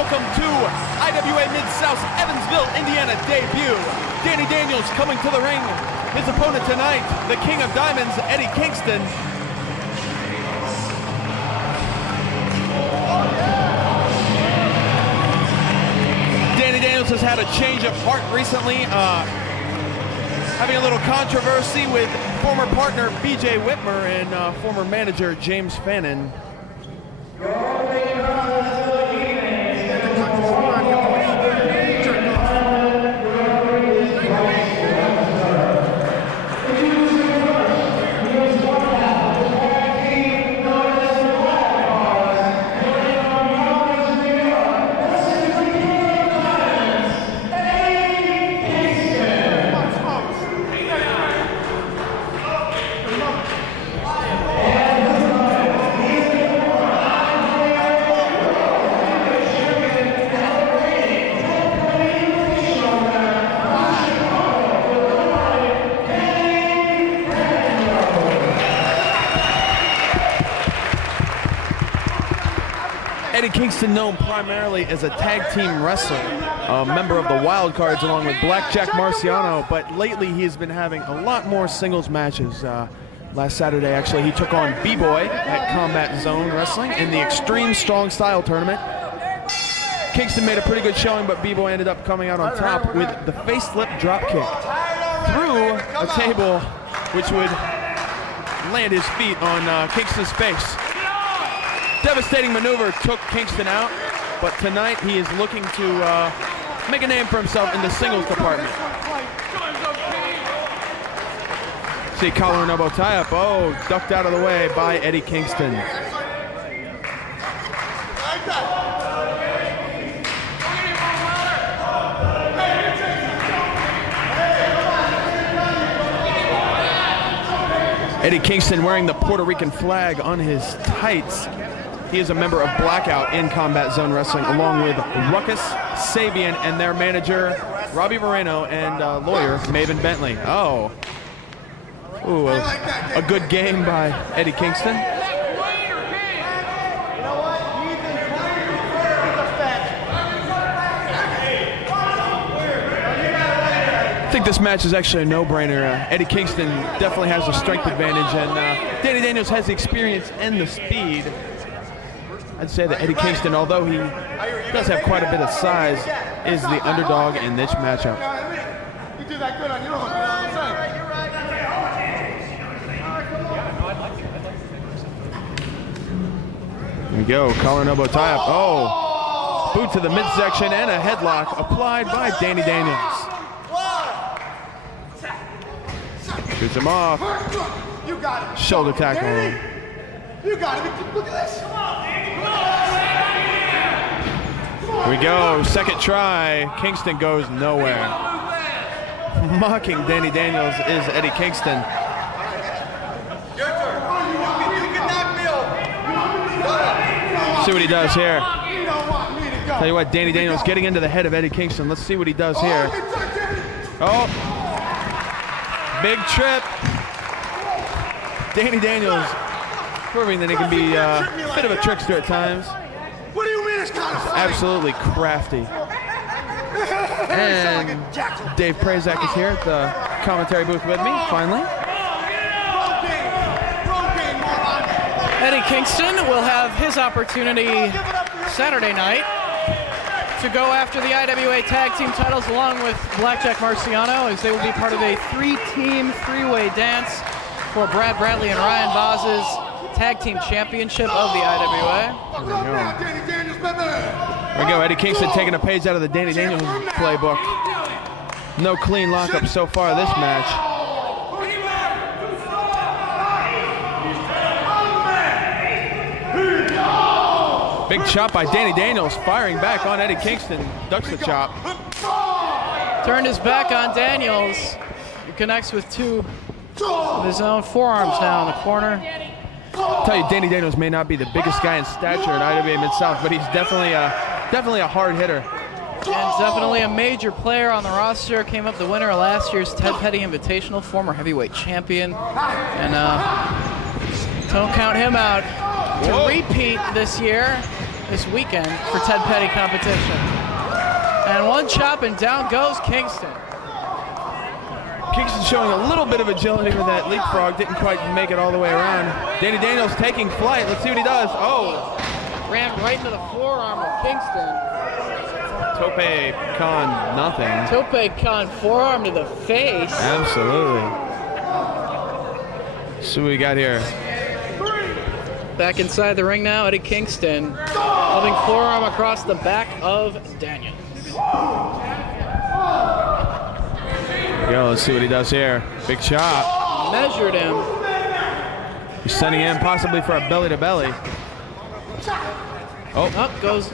welcome to IWA Mid-South's Evansville, Indiana debut. Danny Daniels coming to the ring. His opponent tonight, the King of Diamonds, Eddie Kingston. Danny Daniels has had a change of heart recently, having a little controversy with former partner BJ Whitmer and former manager James Fannin. Eddie Kingston, known primarily as a tag team wrestler, a member of the Wild Cards along with Blackjack Marciano, but lately he has been having a lot more singles matches. Last Saturday, actually, he took on B-Boy at Combat Zone Wrestling in the Extreme Strong Style Tournament. Kingston made a pretty good showing, but B-Boy ended up coming out on top with the face-flip drop kick through a table, which would land his feet on Kingston's face. Devastating maneuver took Kingston out, but tonight he is looking to make a name for himself in the singles department. See, collar and elbow tie-up. Oh, ducked out of the way by Eddie Kingston. Eddie Kingston wearing the Puerto Rican flag on his tights. He is a member of Blackout in Combat Zone Wrestling, along with Ruckus, Sabian, and their manager, Robbie Moreno, and lawyer, Maven Bentley. Oh. Ooh, a good game by Eddie Kingston. I think this match is actually a no-brainer. Eddie Kingston definitely has the strength advantage, and Danny Daniels has the experience and the speed. I'd say that Eddie Kingston, although he does have quite a bit of size, is the underdog in this matchup. You do that good on your own, you know what I'm saying? Here we go, collar and elbow tie-up. Oh, boot to the midsection and a headlock applied by Danny Daniels. Shoots him off. You got it. Shoulder tackle. You got it. Look at this. Here we go, second try. Kingston goes nowhere. Mocking Danny Daniels is Eddie Kingston. See what he does here. Tell you what, Danny Daniels getting into the head of Eddie Kingston. Let's see what he does here. Oh, big trip. Danny Daniels proving that he can be a bit of a trickster at times. What do you mean it's kind of funny? Absolutely crafty. And Dave Prazak is here at the commentary booth with me, finally. Eddie Kingston will have his opportunity Saturday night to go after the IWA Tag Team titles along with Blackjack Marciano, as they will be part of a three-team, three-way dance for Brad Bradley and Ryan Boz's Tag Team Championship of the IWA. There we go, Eddie Kingston taking a page out of the Danny Daniels playbook. No clean lockup so far this match. Big chop by Danny Daniels, firing back on Eddie Kingston. Ducks the chop. Turned his back on Daniels. He connects with two of his own forearms now in the corner. I'll tell you, Danny Daniels may not be the biggest guy in stature at IWA Mid-South, but he's definitely a hard hitter. And definitely a major player on the roster. Came up the winner of last year's Ted Petty Invitational, former heavyweight champion. And don't count him out to repeat this year this weekend for Ted Petty competition. And one chop and down goes Kingston. Kingston showing a little bit of agility with that leapfrog. Didn't quite make it all the way around. Danny Daniels taking flight. Let's see what he does. Oh. Rammed right into the forearm of Kingston. Tope con nothing. Tope con forearm to the face. Absolutely. So what we got here. Back inside the ring now, Eddie Kingston. Loving forearm across the back of Daniels. Yo, let's see what he does here. Big chop. Measured him. He's sending in possibly for a belly-to-belly. Oh. Up goes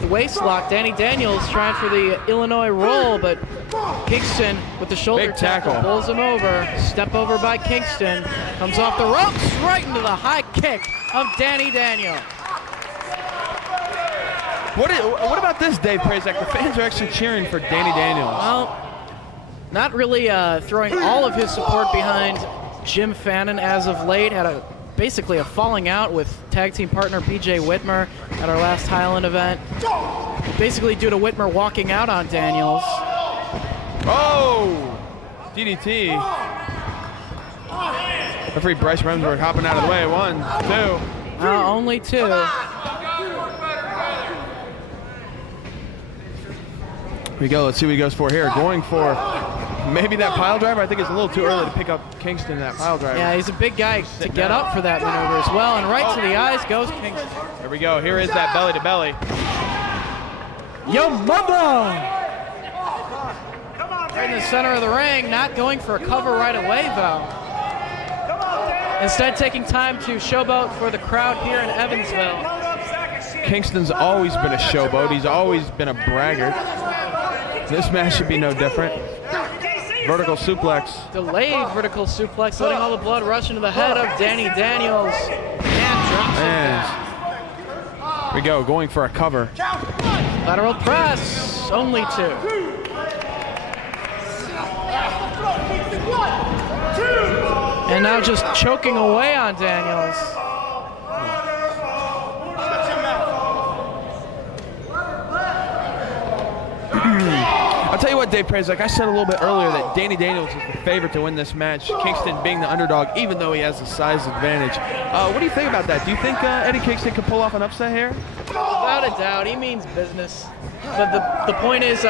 the waist lock. Danny Daniels trying for the Illinois roll, but Kingston with the shoulder Big tackle. pulls him over. Step over by Kingston. Comes off the ropes right into the high kick of Danny Daniels. What about this, Dave Prazak? The fans are actually cheering for Danny Daniels. Well, not really throwing all of his support behind Jim Fannin as of late. Had basically a falling out with tag team partner BJ Whitmer at our last Highland event. Basically due to Whitmer walking out on Daniels. Oh! DDT. Referee Bryce Remsburg hopping out of the way. 1, 2. Only 2. Here we go. Let's see what he goes for here. Going for maybe that pile driver. I think it's a little too early to pick up Kingston in that pile driver. Yeah, he's a big guy to get up for that maneuver as well. And right to the eyes goes Kingston. Here we go. Here is that belly to belly. Yo, mama! Right in the center of the ring, not going for a cover right away though. Instead taking time to showboat for the crowd here in Evansville. Kingston's always been a showboat. He's always been a braggart. This match should be no different. Vertical suplex. Delayed vertical suplex, letting all the blood rush into the head of Danny Daniels. And drops it. Here we go, going for a cover. Lateral press, only 2. And now just choking away on Daniels. I'll tell you what, Dave Prazak, I said a little bit earlier that Danny Daniels is the favorite to win this match, Kingston being the underdog, even though he has the size advantage. What do you think about that? Do you think Eddie Kingston could pull off an upset here? Without a doubt, he means business. But the point is,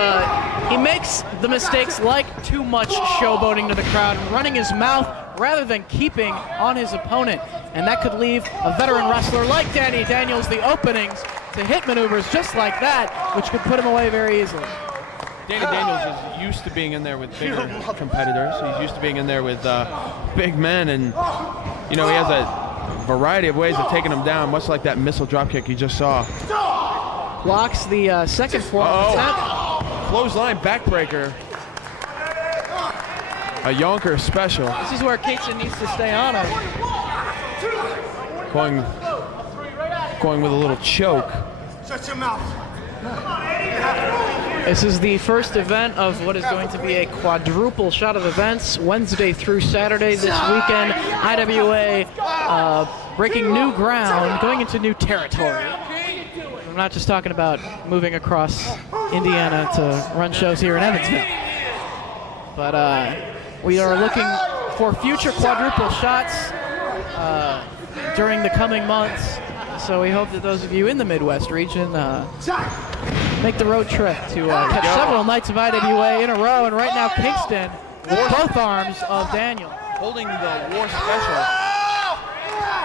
he makes the mistakes like too much showboating to the crowd and running his mouth rather than keeping on his opponent. And that could leave a veteran wrestler like Danny Daniels the openings to hit maneuvers just like that, which could put him away very easily. Danny Daniels is used to being in there with bigger competitors. He's used to being in there with big men, and you know, he has a variety of ways of taking them down, much like that missile dropkick you just saw. Blocks the second forearm attempt. Clothesline backbreaker. A Yonker special. This is where Kingston needs to stay on him. Going with a little choke. Shut your mouth. This is the first event of what is going to be a quadruple shot of events, Wednesday through Saturday this weekend. IWA breaking new ground, going into new territory. I'm not just talking about moving across Indiana to run shows here in Evansville. But we are looking for future quadruple shots during the coming months. So we hope that those of you in the Midwest region make the road trip to catch several nights of IWA in a row. And right now, Kingston with both arms of Daniel. Holding the War Special.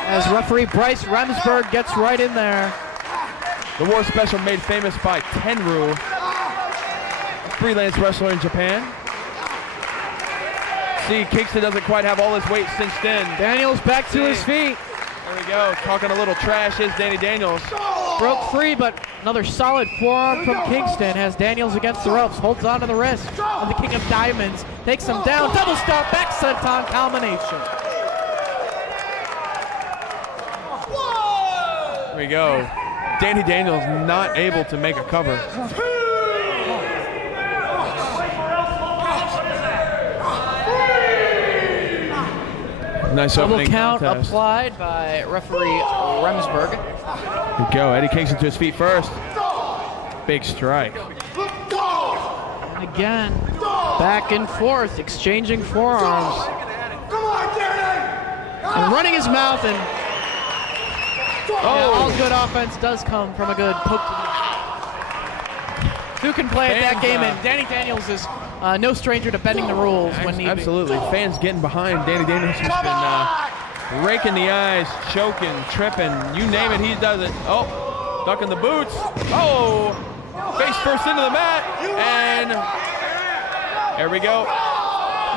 As referee Bryce Remsburg gets right in there. The War Special made famous by Tenryu, a freelance wrestler in Japan. See, Kingston doesn't quite have all his weight cinched in. Daniels back to his feet. There we go, talking a little trash is Danny Daniels. Broke free, but another solid forearm from Kingston has Daniels against the ropes, holds on to the wrist of the King of Diamonds, takes him down, double stomp, back senton combination. There we go. Danny Daniels not able to make a cover. Nice Double opening count contest. applied by referee Remsburg. Here we go. Eddie Kingston to his feet first. Big strike. And again, back and forth, exchanging forearms. Come on, Danny! And running his mouth, and all good offense does come from a good poke to the eye. Two can play at that game, and Danny Daniels is no stranger to bending the rules when needed. Absolutely. Fans getting behind Danny Daniels has been raking the eyes, choking, tripping, you name it, he does it. Oh, ducking the boots. Oh, face first into the mat, and there we go.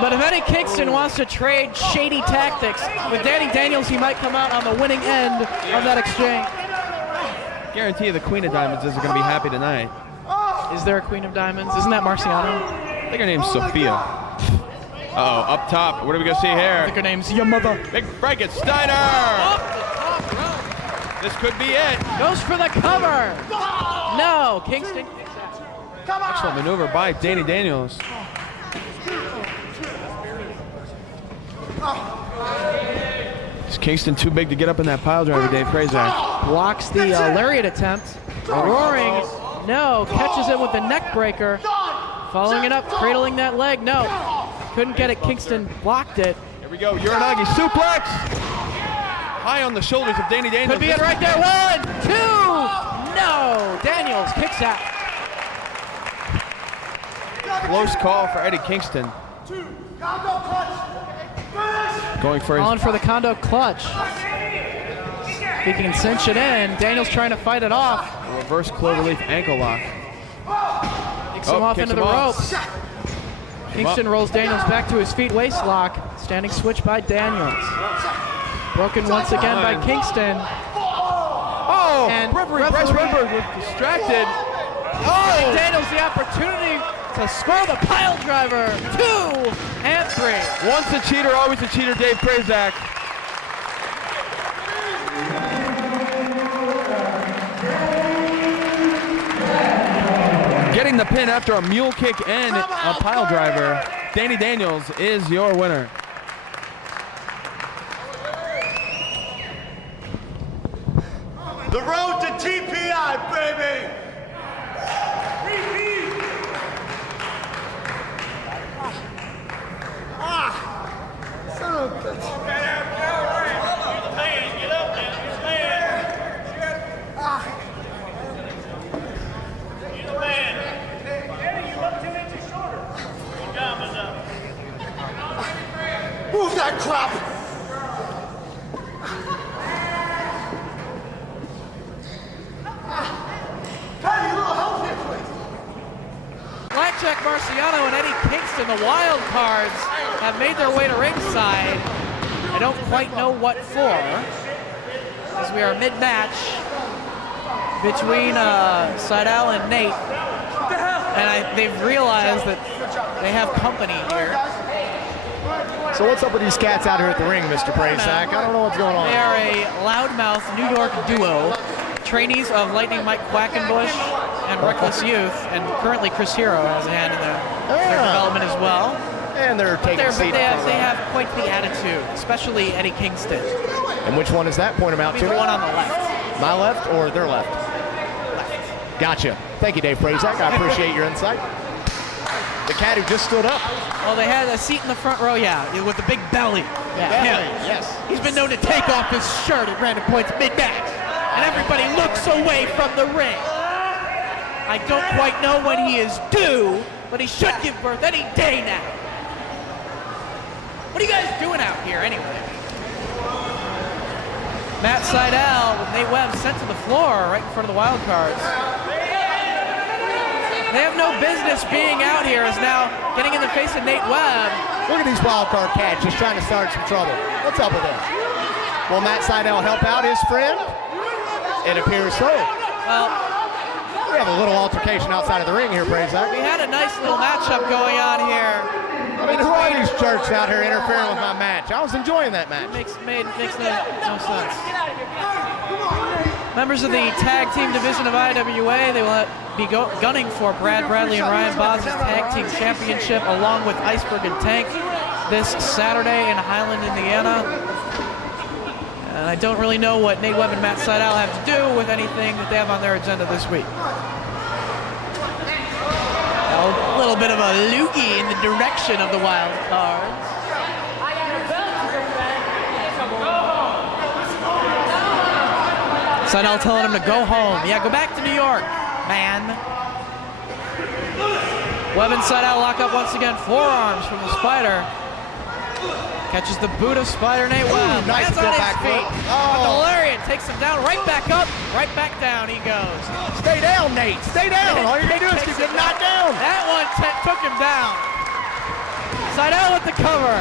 But if Eddie Kingston wants to trade shady tactics with Danny Daniels, he might come out on the winning end of that exchange. Guarantee you the Queen of Diamonds is going to be happy tonight. Is there a Queen of Diamonds? Isn't that Marciano? I think her name's Sophia. Uh-oh, up top. What are we going to see I here? think her name's your mother. Big Frankensteiner! Off the top rope. This could be it. Goes for the cover. No, Kingston kicks out. Excellent maneuver by Danny Daniels. Is Kingston too big to get up in that pile driver, Dave Prazak? Blocks the lariat attempt. Roaring, no, catches it with the neck breaker. Following it up, cradling that leg, no. Couldn't get it, Kingston blocked it. Here we go, Uranagi suplex! High on the shoulders of Danny Daniels. Could be it right there, 1, 2, no! Daniels kicks out. Close call for Eddie Kingston. Going for On his for the Kondo clutch. If he can cinch it in, Daniels trying to fight it off. reverse cloverleaf ankle lock. Kicks him off kicks into him the off. ropes. Kingston rolls Daniels back to his feet, waist lock. Standing switch by Daniels. Broken once again by Kingston. Oh, And referee Bryce Redberg was distracted. Oh! Daniels the opportunity to score the pile driver. 2 and 3. Once a cheater, always a cheater, Dave Prazak. Getting the pin after a mule kick and a pile driver. Danny Daniels is your winner. The road to TPI, baby! Son of a bitch. Move that crap! Patty, a little help here, please. Blackjack Marciano and Eddie Kingston, the wild cards, have made their way to ringside. I don't quite know what for, as we are mid-match between Seidel and Nate. And they've realized that they have company here. So what's up with these cats out here at the ring, Mr. Prazak? I don't know what's going on. They are a loudmouth New York duo, trainees of Lightning Mike Quackenbush and Reckless Youth, and currently Chris Hero has a hand in their development as well. And they're taking a seat. They have quite the attitude, especially Eddie Kingston. And which one is that? Point them out to The me. one on the left. My left or their left? Gotcha. Thank you, Dave Prazak. I appreciate your insight. The cat who just stood up. Well, they had a seat in the front row, with the big belly. Yeah, Belly, him. yes. He's been known to take off his shirt at random points mid-match, and everybody looks away from the ring. I don't quite know when he is due, but he should give birth any day now. What are you guys doing out here anyway? Matt Seidel with Nate Webb sent to the floor right in front of the wild cards. They have no business being out here, is now getting in the face of Nate Webb. Look at these wild card cats just trying to start some trouble. What's up with them? Will Matt Seidel help out his friend? It appears so. Well, We have a little altercation outside of the ring here, Prazak. we had a nice little matchup going on here. I mean, who are these jerks out here interfering with my match? I was enjoying that match. Makes no sense. Members of the tag team division of IWA, they will be gunning for Brad Bradley and Ryan Bos's tag team championship, along with Iceberg and Tank. this Saturday in Highland, Indiana. And I don't really know what Nate Webb and Matt Sydal have to do with anything that they have on their agenda this week. A little bit of a loogie in the direction of the wild cards. Sydal telling him to go home. Yeah, go back to New York, man. Webb and Sydal lock up once again. Forearms from the Spider. Catches the boot of Spider Nate Webb. Nice Hands on his feet. But the Oh. lariat takes him down, right back up, right back down he goes. Stay down, Nate. Stay down. All you gotta do is keep getting knocked down. That one took him down. Sydal with the cover.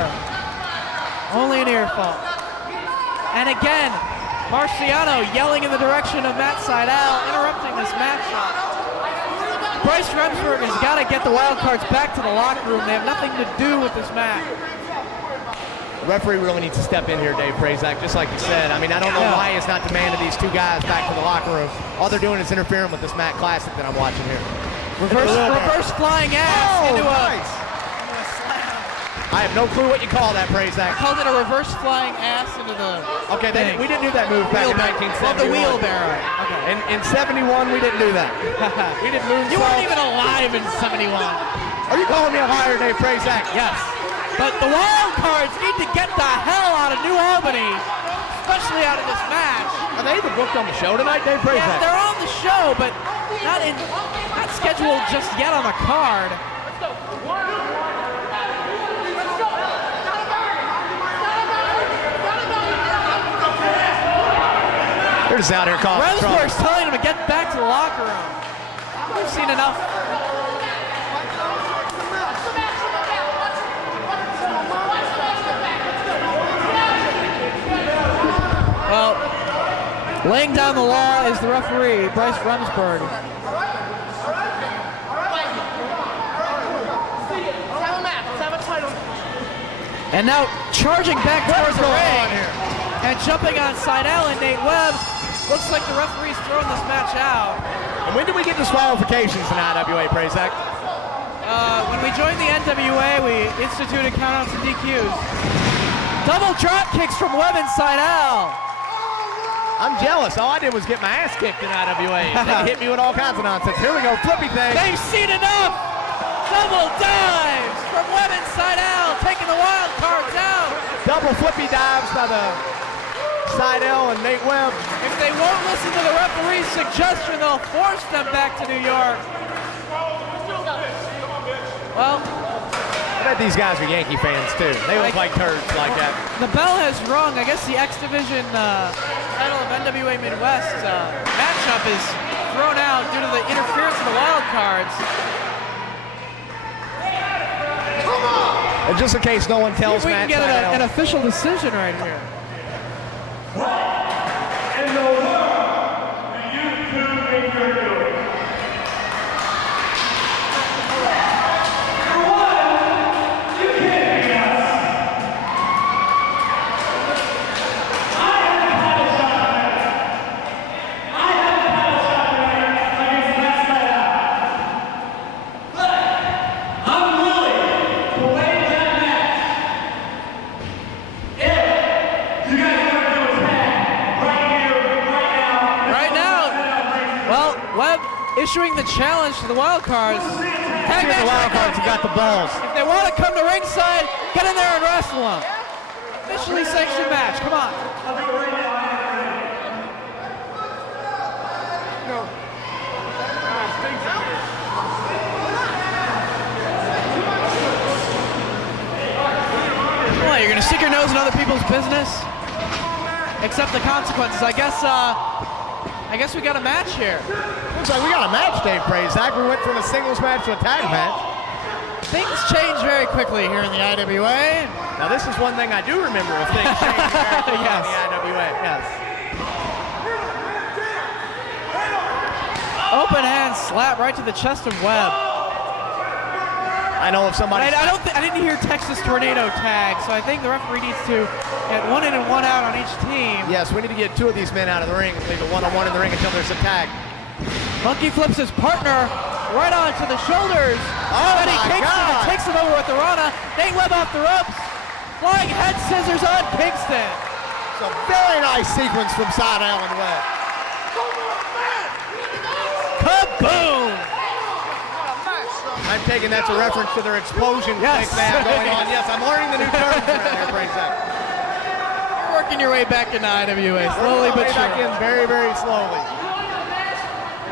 Only an ear fall. And again, Marciano yelling in the direction of Matt Sydal, interrupting this matchup. Bryce Remsburg has got to get the wild cards back to the locker room. They have nothing to do with this match. The referee really needs to step in here, Dave Prazak, just like you said. I mean, I don't know why he's not demanded these two guys back to the locker room. All they're doing is interfering with this Matt Classic that I'm watching here. Reverse flying ass into a nice. slam. I have no clue what you call that, Prazak. I called it a reverse flying ass into the Okay, thing. we didn't do that move back in Wheelbarrow. 1971. Well, the wheelbarrow. Okay. In 71, we didn't do that. We didn't move. You weren't even alive in 71. Are you calling me a liar, Dave Prazak? Yes. But the wild cards need to get the hell out of New Albany, especially out of this match. Are they even booked on the show tonight, Dave Prazak? Yeah, they're on the show, but not scheduled just yet on the card. They're just out here causing trouble. Remsburg's telling him to get back to the locker room. We've seen enough. Well, laying down the law is the referee, Bryce Remsburg. And now charging back towards the ring and jumping on Sydal and Nate Webb. Looks like the referee's throwing this match out. And when did we get disqualifications in IWA, Prazak? When we joined the NWA, we instituted countouts and DQs. Double drop kicks from Webb and Sydal. I'm jealous. All I did was get my ass kicked in IWA. They hit me with all kinds of nonsense. Here we go, flippy thing. They've seen enough. Double dives from Webb and Sydal, taking the wild cards out. Double flippy dives by the Sydal and Nate Webb. If they won't listen to the referee's suggestion, they'll force them back to New York. Well, I bet these guys are Yankee fans too. They look like turds like that. the bell has rung. I guess the X Division title of NWA Midwest matchup is thrown out due to the interference of the wild cards. And just in case no one tells See if we Matt can get Sydal. an official decision right here. Issuing the challenge to the wild cards. Tag match The wild right cards now. have got the balls. If they want to come to ringside, get in there and wrestle them. Officially sanctioned match. Come on. What, you're gonna stick your nose in other people's business? Accept the consequences. I guess we got a match here. Looks like we got a match, Dave Prazak. We went from a singles match to a tag match. Things change very quickly here in the IWA. Now this is one thing I do remember of things changing very quickly Yes. in the IWA. Yes. Open hand slap right to the chest of Webb. I know if somebody. I didn't hear Texas Tornado tag, so I think the referee needs to get one in and one out on each team. Yes, we need to get two of these men out of the ring and leave a one-on-one in the ring until there's a tag. Monkey flips his partner right onto the shoulders. Oh Eddie my Kingston God. takes him over with the Rana. Nate Webb off the ropes. Flying head scissors on Kingston. It's a very nice sequence from Sydal and Webb. Kaboom! I'm taking that's a reference to their explosion Yes. thing they have going on. Yes, I'm learning the new terms around here, Prazak. You're working your way back into IWA, slowly but Back surely. in very, very slowly.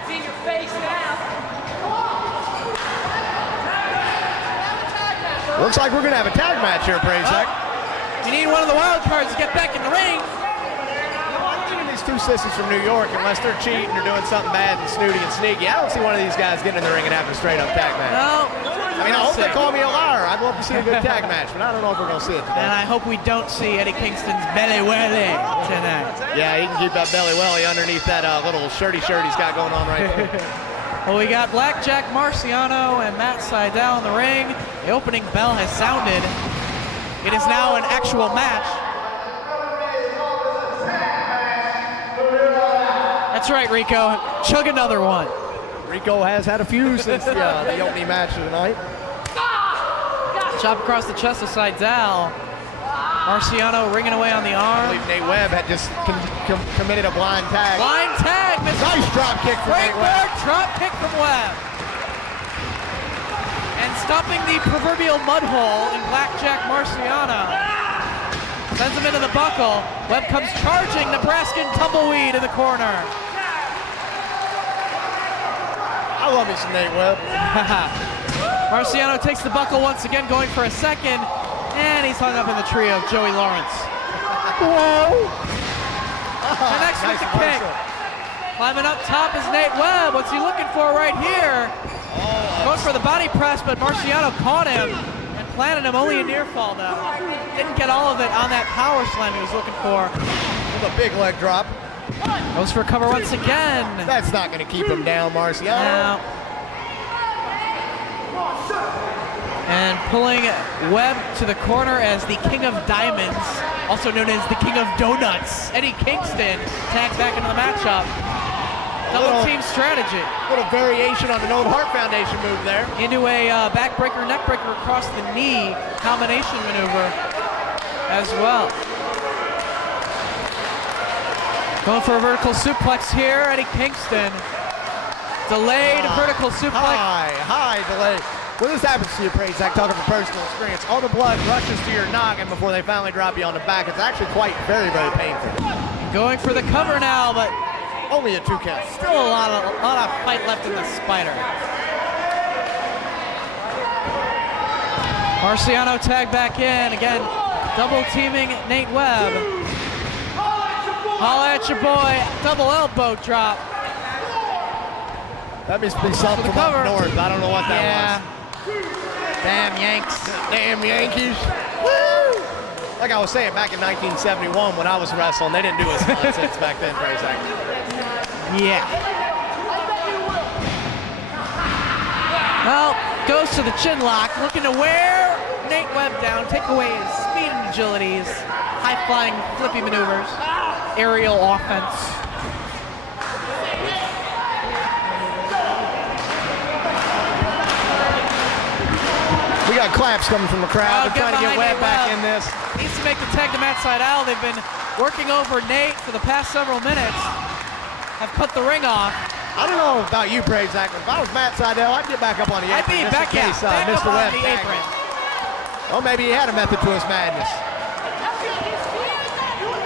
It's in your face now. Looks like we're going to have a tag match here, Prazak. You need one of the wild cards to get back in the ring. These two sisters from New York, unless they're cheating or doing something bad and snooty and sneaky, I don't see one of these guys getting in the ring and having a straight up tag match. No. I mean, I hope they call me a liar. I'd love to see a good tag match, but I don't know if we're going to see it today. And I hope we don't see Eddie Kingston's belly welly tonight. Yeah, he can keep that belly welly underneath that little shirty shirt he's got going on right there. Well, we got Blackjack Marciano and Matt Sydal in the ring. The opening bell has sounded. It is now an actual match. That's right, Rico. Chug another one. Rico has had a few since the opening match of the night. Chop across the chest of Sydal. Marciano ringing away on the I arm. believe Nate Webb had just committed a blind tag. Blind tag, Mr. Nice drop kick from Nate Webb. Breakboard drop kick from Webb. And stopping the proverbial mud hole in Blackjack Marciano. Sends him into the buckle. Webb comes charging. Nebraskan tumbleweed in the corner. I love me some Nate Webb. Marciano takes the buckle once again, going for a second. And he's hung up in the tree of Joey Lawrence. Whoa! Connects with the kick. Climbing up top is Nate Webb. What's he looking for right here? Going for the body press, but Marciano caught him and planted him. Only a near fall, though. Didn't get all of it on that power slam he was looking for. With a big leg drop. Goes for a cover once again. That's not going to keep him down, Marciano. Now. And pulling Webb to the corner as the King of Diamonds, also known as the King of Donuts, Eddie Kingston, tagged back into the matchup. Double team strategy. Little variation on an old Hart Foundation move there. Into a backbreaker, neckbreaker across the knee combination maneuver as well. Going for a vertical suplex here, Eddie Kingston. Delayed vertical suplex. High delay. When this happens to you, Prazak, talking from personal experience, all the blood rushes to your noggin before they finally drop you on the back. It's actually quite very, very painful. Going for the cover now, but Only a 2 count. still a lot of fight left in the spider. Marciano tagged back in again, double teaming Nate Webb. Holla at your boy, double elbow drop. That must be something from cover. up north. I don't know what that was. Damn Yanks. Damn Yankees. Woo! Like I was saying, back in 1971 when I was wrestling, they didn't do us nonsense back then, Prazak. Yeah. Well, goes to the chin lock, looking to wear Nate Webb down, take away his speed and agility, his high-flying flippy maneuvers, aerial offense. We got claps coming from the crowd. They're trying to get Webb back in this. Needs to make the tag to Matt Sydal. They've been working over Nate for the past several minutes. Have cut the ring off. I don't know about you, Prazak, but if I was Matt Sydal, I'd get back up on the apron. I'd be just back, in case, back up Mr. on Webb the tagged apron. him. Well, maybe he had a method to his madness.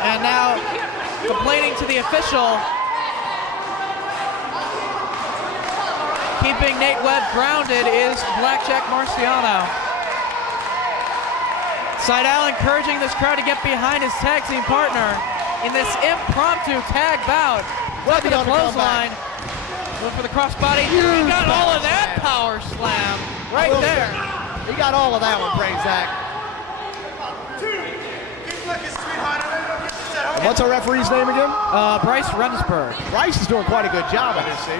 And now complaining to the official. Keeping Nate Webb grounded is Blackjack Marciano. Sydal encouraging this crowd to get behind his tag team partner in this impromptu tag bout. Webb to the clothesline. Look for the crossbody. He got all of that power slam right there. He got all of that one, Prazak. And what's our referee's name again? Bryce Remsburg. Bryce is doing quite a good job, I just see.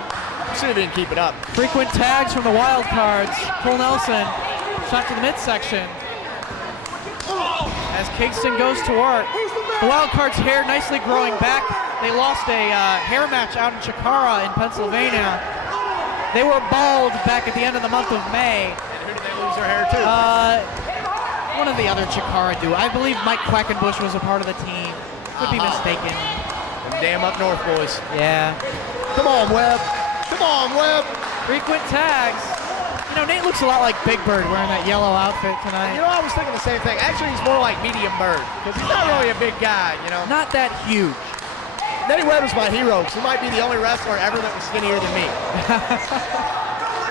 See if he can keep it up. Frequent tags from the wild cards. Cole Nelson, shot to the midsection. As Kingston goes to work. The wild cards' hair nicely growing back. They lost a hair match out in Chikara in Pennsylvania. They were bald back at the end of the month of May. And who did they lose their hair to? one of the other Chikara duo. I believe Mike Quackenbush was a part of the team. Could be mistaken. Damn up north, boys. Yeah. Come on, Webb. Come on, Webb. Frequent tags. You know, Nate looks a lot like Big Bird wearing that yellow outfit tonight. You know, I was thinking the same thing. Actually, he's more like Medium Bird because he's not really a big guy, you know. Not that huge. Nate Webb is my hero because he might be the only wrestler ever that was skinnier than me.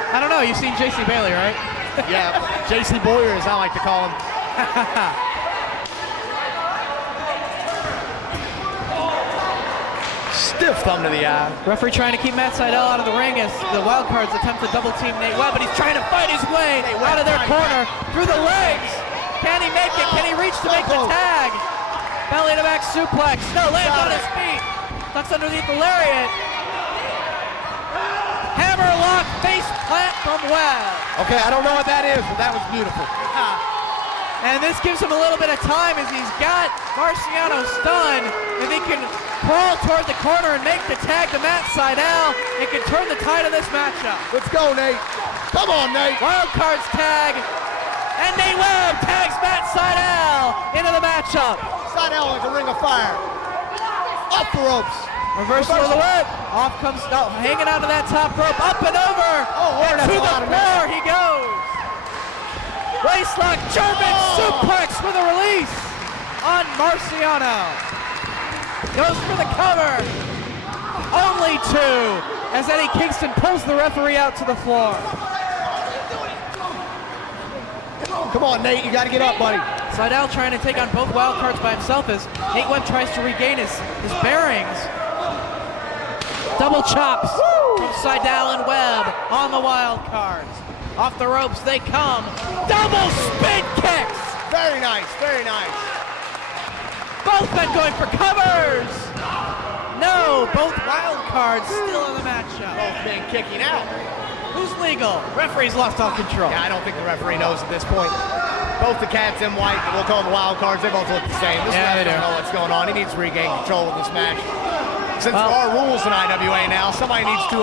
I don't know. You've seen J.C. Bailey, right? Yeah, J.C. Boyer, as I like to call him. Stiff thumb to the eye. Referee trying to keep Matt Seidel out of the ring as the Wildcards attempt to double team Nate Webb, but he's trying to fight his way out of their corner through the legs. Can he make it? Can he reach to make the tag? Belly to back suplex. No, lands on his feet. Tucks underneath the lariat. Hammerlock face plant from Webb. Okay, I don't know what that is, but that was beautiful. And this gives him a little bit of time as he's got Marciano stunned. If he can crawl toward the corner and make the tag to Matt Seidel, it can turn the tide of this matchup. Let's go, Nate. Come on, Nate. Wildcards tag, and Nate Webb tags Matt Seidel into the matchup. Seidel like a ring of fire. Off the ropes. Reversal of the whip. Off comes, hanging onto that top rope, up and over. Oh, Lord, and that's to a lot the of floor he goes. Waistlock German suplex with a release on Marciano. Goes for the cover. Only two as Eddie Kingston pulls the referee out to the floor. Come on, Nate, you got to get up, buddy. Seidel trying to take on both Wildcards by himself as Nate Webb tries to regain his bearings. Double chops from Seidel and Webb on the Wildcards. Off the ropes they come. Double spin kicks. Very nice, very nice. Both men going for covers. No, both Wildcards still in the matchup. Both men kicking out. Who's legal? Referee's lost all control. Yeah, I don't think the referee knows at this point. Both the cats in white, we'll call them the wild cards, they both look the same. This Yeah, ref they doesn't do. know what's going on. He needs to regain control of this match. Since there are rules in IWA now, somebody needs to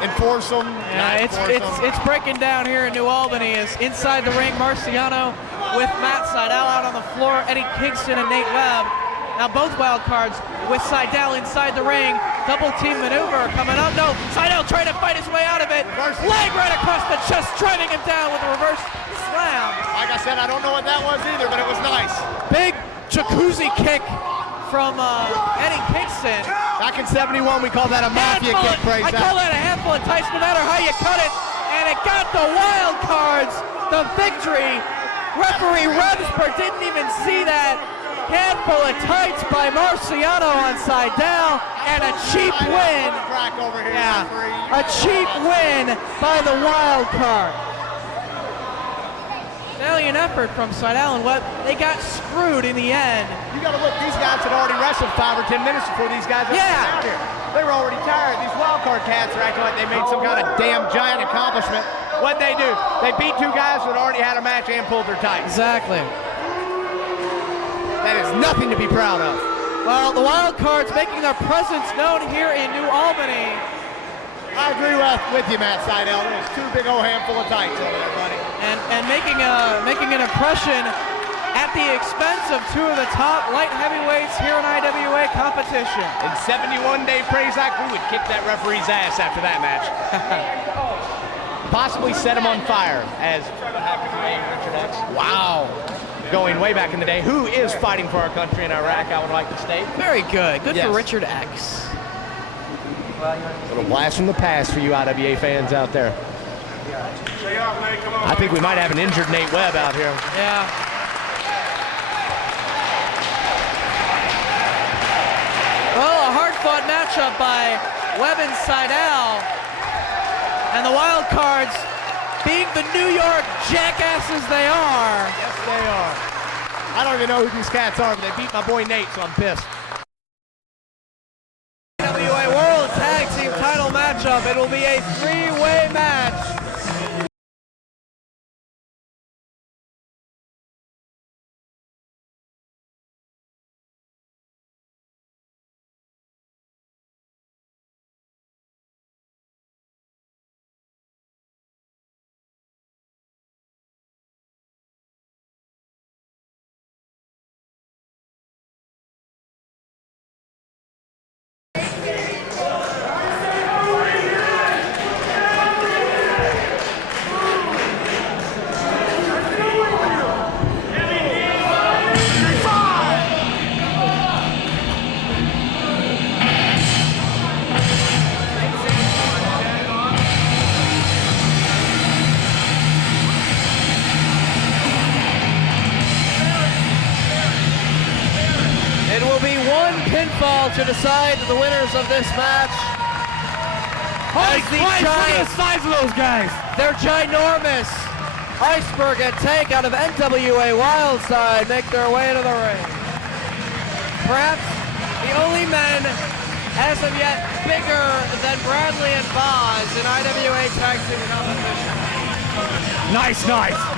enforce them. Yeah, it's breaking down here in New Albany as inside the ring, Marciano with Matt Seidel out on the floor, Eddie Kingston and Nate Webb. Now both Wildcards with Seidel inside the ring. Double team maneuver coming up. No, Seidel trying to fight his way out of it. Leg right across the chest, driving him down with a reverse slam. Like I said, I don't know what that was either, but it was nice. Big jacuzzi kick from Eddie Kingston. Back in 71, we call that a mafia kick, praise I call that a handful of tights no matter how you cut it. And it got the Wildcards the victory. Referee Rebsper didn't even see that. Handful of tights by Marciano on Seidel, and a cheap win. A cheap win by the Wildcard. Valiant effort from Seidel and Webb. They got screwed in the end. You got to look, these guys had already wrestled 5 or 10 minutes before these guys were down here. They were already tired. These wildcard cats are acting like they made some kind of damn giant accomplishment. What'd they do? They beat 2 guys that already had a match and pulled their tights. Exactly. That is nothing to be proud of. Well, the Wildcards making their presence known here in New Albany. I agree with you, Matt Seidel. There's 2 big old handful of tights over there, buddy. And making an impression at the expense of 2 of the top light heavyweights here in IWA competition. In 71 Dave Prazak, we would kick that referee's ass after that match. Possibly set him on fire, as Richard X. Wow. Going way back in the day. Who is fighting for our country in Iraq, I would like to state. Very good. Good Yes. for Richard X. A little blast from the past for you IWA fans out there. I think we might have an injured Nate Webb out here. Yeah. Well, a hard-fought matchup by Webb and Seidel. And the Wildcards, being the New York jackasses they are. Yes, they are. I don't even know who these cats are, but they beat my boy Nate, so I'm pissed. IWA World Tag Team title matchup. It will be a 3-way match. pinfall to decide the winners of this match. Holy Christ, look at the size of those guys. They're ginormous. Iceberg and Tank out of NWA Wildside make their way into the ring. Perhaps the only men as of yet bigger than Bradley and Boz in IWA Tag Team competition. Nice, nice.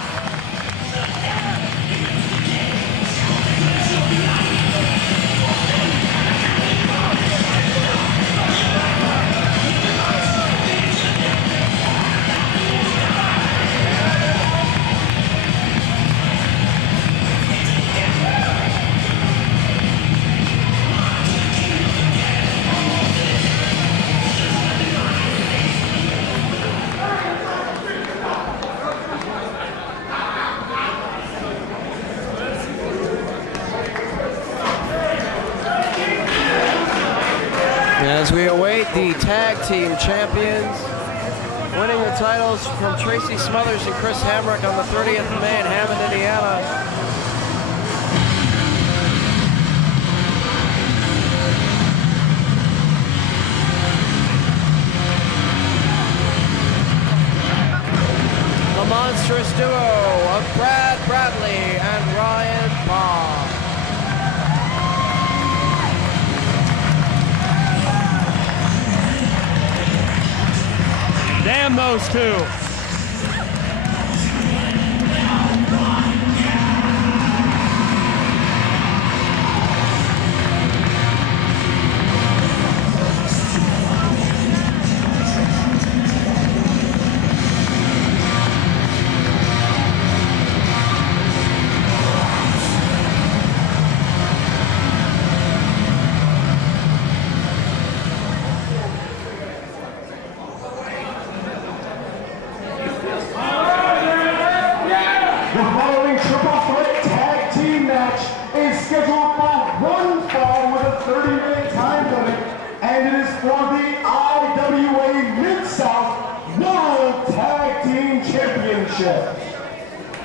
As we await the tag team champions, winning the titles from Tracy Smothers and Chris Hamrick on the 30th of May in Hammond, Indiana. The monstrous duo of Brad Bradley and Ryan Baugh. Damn those two.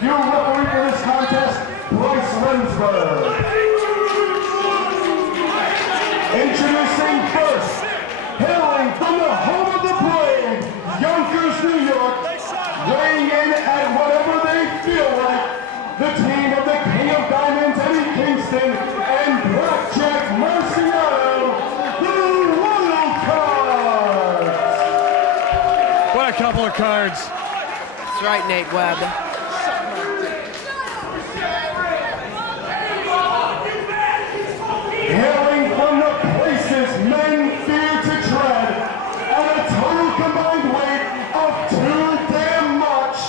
Your referee for this contest, Bryce Rensburg. Introducing first, hailing from the home of the brave, Yonkers, New York, weighing in at whatever they feel like, the team of the King of Diamonds, Eddie Kingston, and Blackjack Marciano, the Royal Cards. What a couple of cards. That's right, Nate Webb. Hailing from the places men fear to tread, at a total combined weight of too damn much,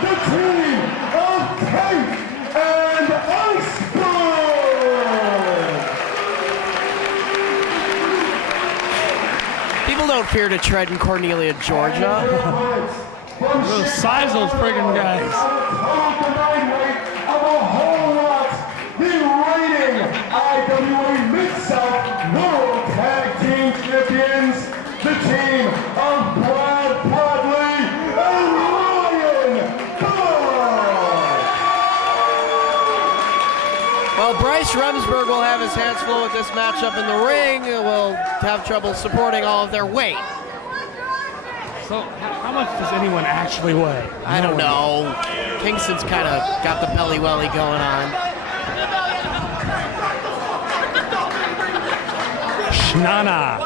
the team of Tank and Iceberg! People don't fear to tread in Cornelia, Georgia. Look at the size of those friggin' guys. Total combined weight of a whole lot, the reigning IWA Mid-South World Tag Team Champions, the team of Brad Bradley and Ryan Baugh. Well, Bryce Remsburg will have his hands full with this matchup in the ring. Will have trouble supporting all of their weight. So, how much does anyone actually weigh? I don't know. Kingston's kind of got the belly welly going on. Schnana.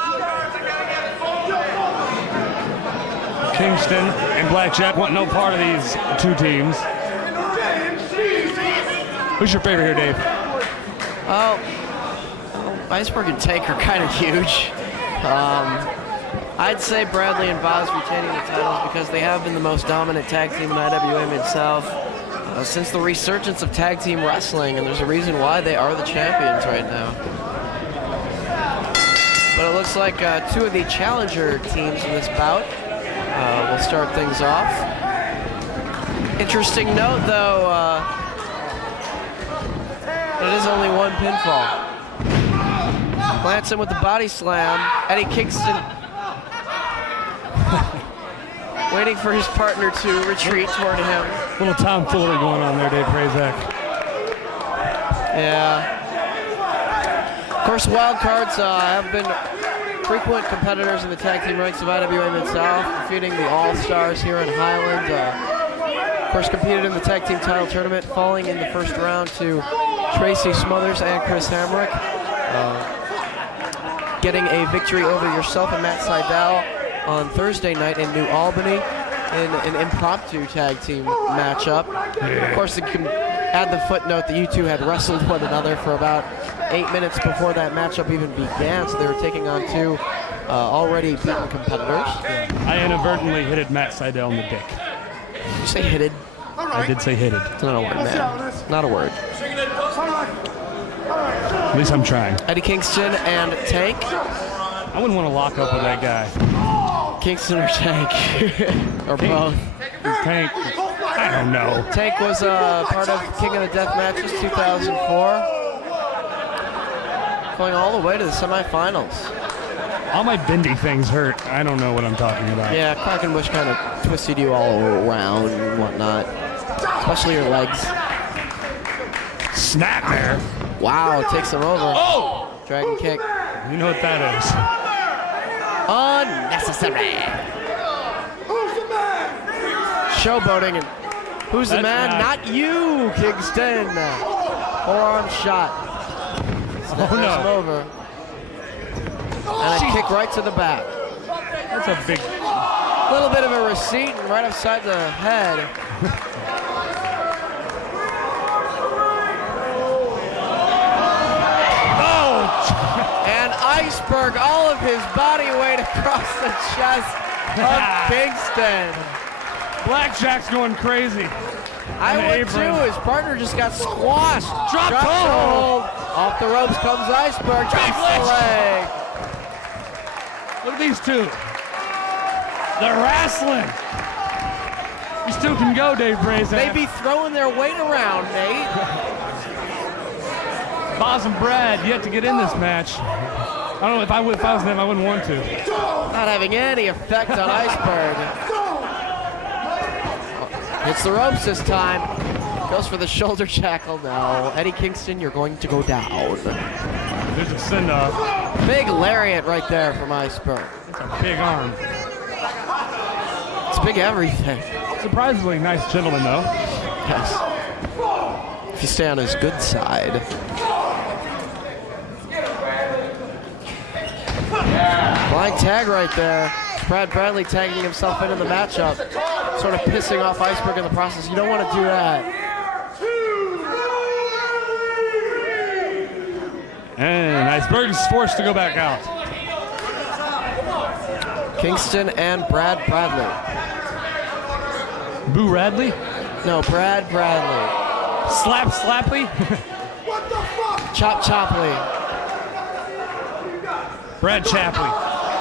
Kingston and Blackjack want no part of these two teams. Who's your favorite here, Dave? Oh, Iceberg and Tank are kind of huge. I'd say Bradley and Boz retaining the titles because they have been the most dominant tag team in IWA Mid-South since the resurgence of tag team wrestling, and there's a reason why they are the champions right now. But it looks like two of the challenger teams in this bout will start things off. Interesting note, though, it is only one pinfall. Glance in with the body slam. Eddie Kingston waiting for his partner to retreat toward him. Little tomfoolery going on there, Dave Prazak. Yeah. Of course, wild cards have been frequent competitors in the tag team ranks of IWA Mid-South, defeating the All-Stars here in Highland. Of course, competed in the tag team title tournament, falling in the first round to Tracy Smothers and Chris Hamrick. Getting a victory over yourself and Matt Seidel on Thursday night in New Albany in an impromptu tag team matchup. Of course, you can add the footnote that you two had wrestled one another for about 8 minutes before that matchup even began, so they were taking on two already beaten competitors. I inadvertently hitted Matt Seidel in the dick. Did you say hitted? I did say hitted. It's not a word, man. Not a word. At least I'm trying. Eddie Kingston and Tank. I wouldn't want to lock up with that guy. Kingston or Tank? Or both? Tank. I don't know. Tank was part of King of the Death Matches 2004. Going all the way to the semifinals. All my bendy things hurt. I don't know what I'm talking about. Yeah, Quackenbush kind of twisted you all around and whatnot. Especially your legs. Snap there. Wow, takes him over. Oh! Dragon kick. You know what that is. Unnecessary. Showboating and who's the man? Not you, Kingston. Forearm shot. Oh no. Him over. And a kick right to the back. That's a big... A little bit of a receipt and right upside the head. And iceberg all of his body weight across the chest of Kingston. Blackjack's going crazy. I would too. His partner just got squashed. Dropped hold. Off the ropes comes iceberg. Drops the leg. Look at these two. They're wrestling. You still can go, Dave Brazak. They be throwing their weight around, Nate. Boz and Brad yet to get in this match. I don't know if I was them, I wouldn't want to. Not having any effect on iceberg. Hits the ropes this time. Goes for the shoulder jackal. No. Eddie Kingston, you're going to go down. There's a send-off. Big lariat right there from iceberg. It's a big arm. It's big everything. Surprisingly nice gentleman, though. Yes. If you stay on his good side. Blind tag right there. Brad Bradley tagging himself into the matchup. Sort of pissing off Iceberg in the process. You don't want to do that. And Iceberg is forced to go back out. Kingston and Brad Bradley. Boo Radley? No, Brad Bradley. Slap Slapley? Chop Chopley. Brad Chapley.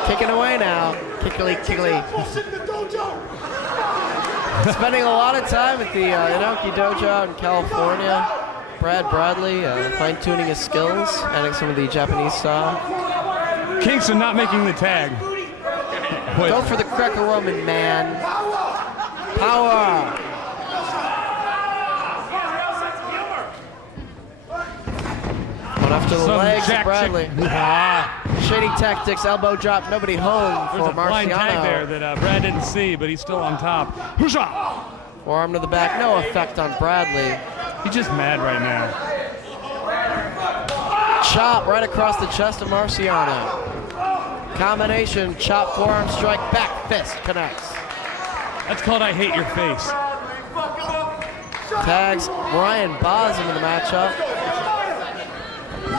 Kicking away now. Kickly, kickly. Spending a lot of time at the Inoki Dojo out in California. Brad Bradley fine-tuning his skills, adding some of the Japanese style. Kingston not making the tag. Go for the Greco-Roman, man. Power. Going after the legs of Bradley. Shady tactics, elbow drop, nobody home for There's a blind tag there Marciano. that Brad didn't see, but he's still on top. Hoosha! Forearm to the back, no effect on Bradley. He's just mad right now. Chop right across the chest of Marciano. Combination, chop, forearm strike, back fist connects. That's called I hate your face. Tags Ryan Boz into the matchup.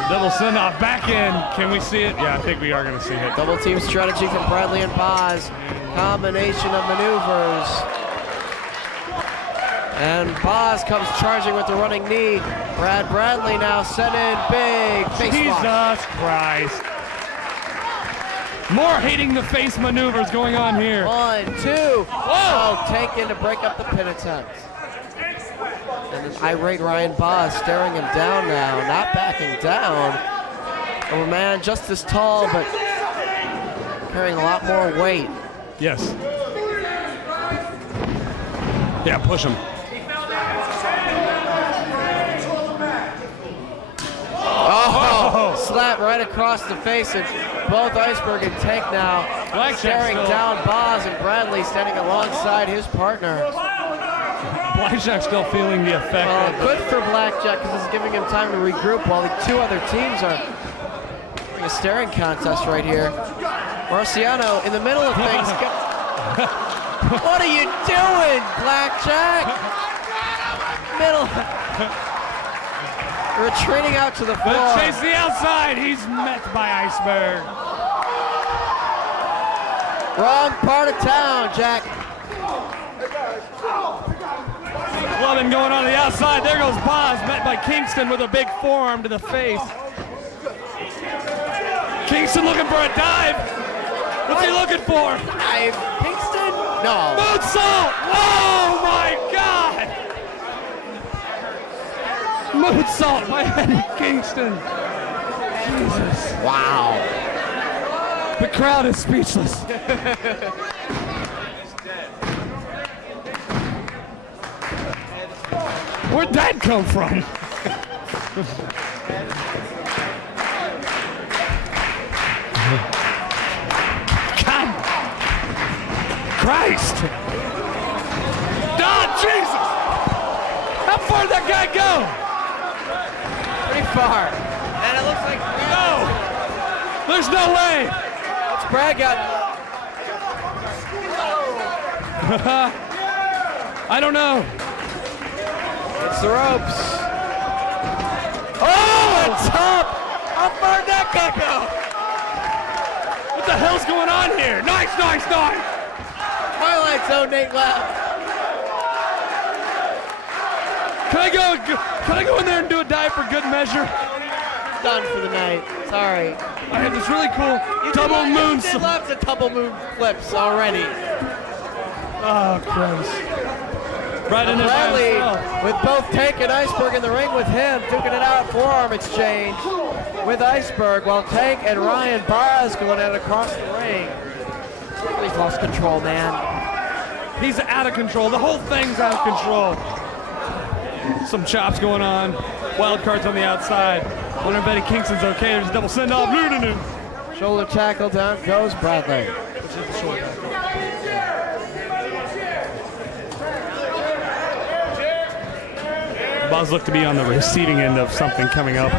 Double send off back in. Can we see it? Yeah, I think we are going to see it. Double team strategy from Bradley and Boz. Combination of maneuvers. And Boz comes charging with the running knee. Brad Bradley now sent in big face Jesus lock. Christ. More hating the face maneuvers going on here. 1, 2. Oh, Tank in to break up the pin attempt. And an irate Ryan Boz staring him down now, not backing down. Oh man, just as tall, but carrying a lot more weight. Yes. Yeah, push him. Oh, slap right across the face of both Iceberg and Tank now. Staring down Boz and Bradley standing alongside his partner. Blackjack's still feeling the effect. Good for Blackjack because it's giving him time to regroup while the two other teams are having a staring contest right here. Marciano in the middle of things. What are you doing, Blackjack? Middle. Retreating out to the floor. Chase the outside. He's met by Iceberg. Wrong part of town, Jack. Clubbing going on the outside. There goes Boz, met by Kingston with a big forearm to the face. Kingston looking for a dive. What's he looking for? Dive. Kingston? No. Moonsault! Oh my God! Moonsault by Eddie Kingston. Jesus. Wow. The crowd is speechless. Where'd that come from? God! Christ! God, Jesus! How far did that guy go? Pretty far. And it looks like No! There's no way! What's Brad got? I don't know. It's the ropes. Oh, it's up! How far did that guy go? What the hell's going on here? Nice, nice, nice! Twilight Zone, Nate left. Can I go in there and do a dive for good measure? Done for the night. Sorry. I have this really cool double moon. You did lots of double moon flips already. Oh, Christ. Right in his Bradley ass. with both Tank and Iceberg in the ring with him, duking it out, forearm exchange with Iceberg, while Tank and Ryan Boz going at it across the ring. He's lost control, man. He's out of control. The whole thing's out of control. Some chops going on. Wild cards on the outside. Wonder if Eddie Kingston's okay. There's a double send-off. Shoulder tackle, down goes Bradley. Boz looked to be on the receiving end of something coming up.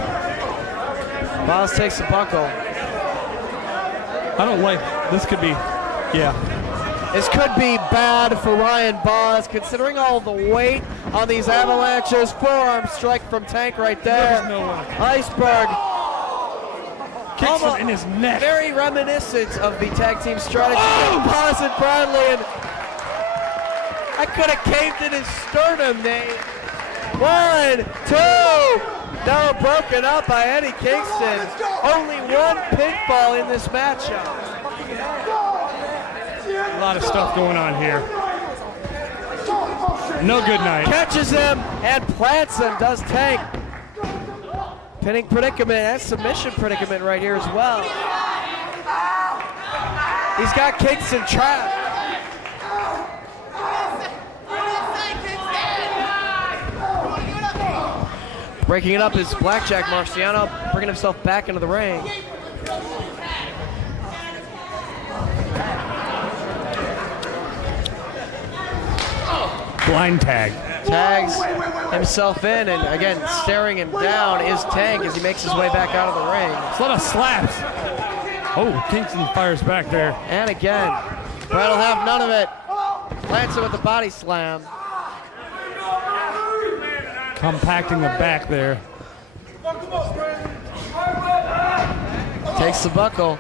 Boz takes the buckle. I don't like, this could be, yeah. This could be bad for Ryan Boz, considering all the weight on these avalanches. Forearm strike from Tank right there. There's no way. Iceberg. Kicks him in his neck. Very reminiscent of the tag team strategy Oh! of Boz and Bradley. And I could have caved in his sternum, Nate. 1, 2. Now broken up by Eddie Kingston. Only one pinfall in this matchup. A lot of stuff going on here. No good night. Catches him and plants him, does Tank. Pinning predicament and submission predicament right here as well. He's got Kingston trapped. Breaking it up is Blackjack Marciano, bringing himself back into the ring. Blind tag. Tags himself in, and again, staring him down is Tank as he makes his way back out of the ring. It's a lot of slaps. Oh, Kingston fires back there. And again, Brad will have none of it. Plants it with the body slam. Compacting the back there. Takes the buckle.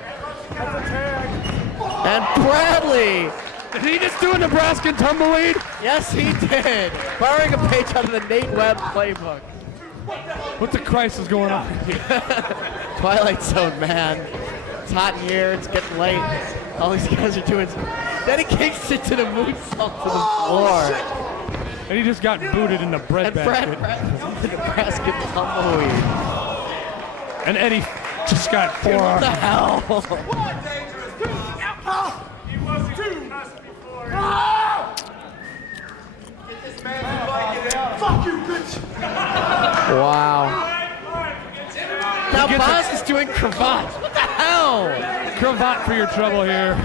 And Bradley. Did he just do a Nebraskan tumbleweed? Yes, he did. Borrowing a page out of the Nate Webb playbook. What the Christ is going on here? Twilight Zone, man. It's hot in here. It's getting late. All these guys are doing. Eddie Kingston to the moonsault to the floor. And he just got booted in the bread And basket. Brad the Nebraska tumbleweed. And Eddie just got What forearm. the hell? Fuck you, bitch! Wow. Now Boz is just doing cravats. What the hell? Cravat for your trouble here.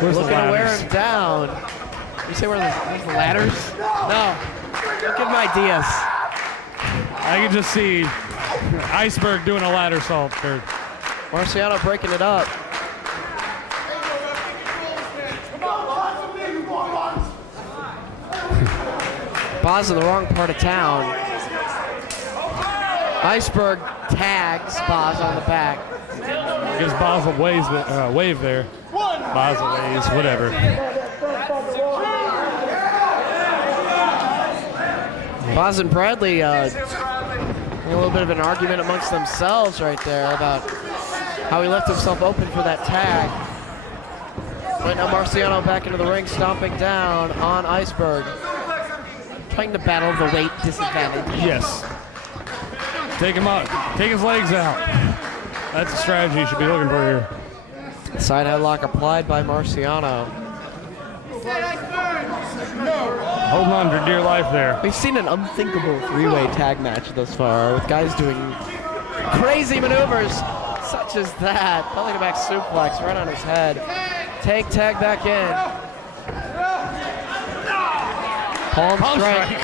Where's the Looking to wear ladders? him down. You say where's the ladders? No. Don't give him ideas. I can just see Iceberg doing a ladder salt there. Marciano breaking it up. Boz in the wrong part of town. Iceberg tags Boz on the back. Gives Boz a wave there. Boz a waves, whatever. Boz and Bradley, a little bit of an argument amongst themselves right there about how he left himself open for that tag. Right now Marciano back into the ring, stomping down on Iceberg. Trying to battle the weight disadvantage. Yes. Take him out. Take his legs out. That's a strategy you should be looking for here. Side headlock applied by Marciano. Holding on for dear life there. We've seen an unthinkable three-way tag match thus far with guys doing crazy maneuvers such as that. Belly to back suplex right on his head. Tag back in. Palm strike.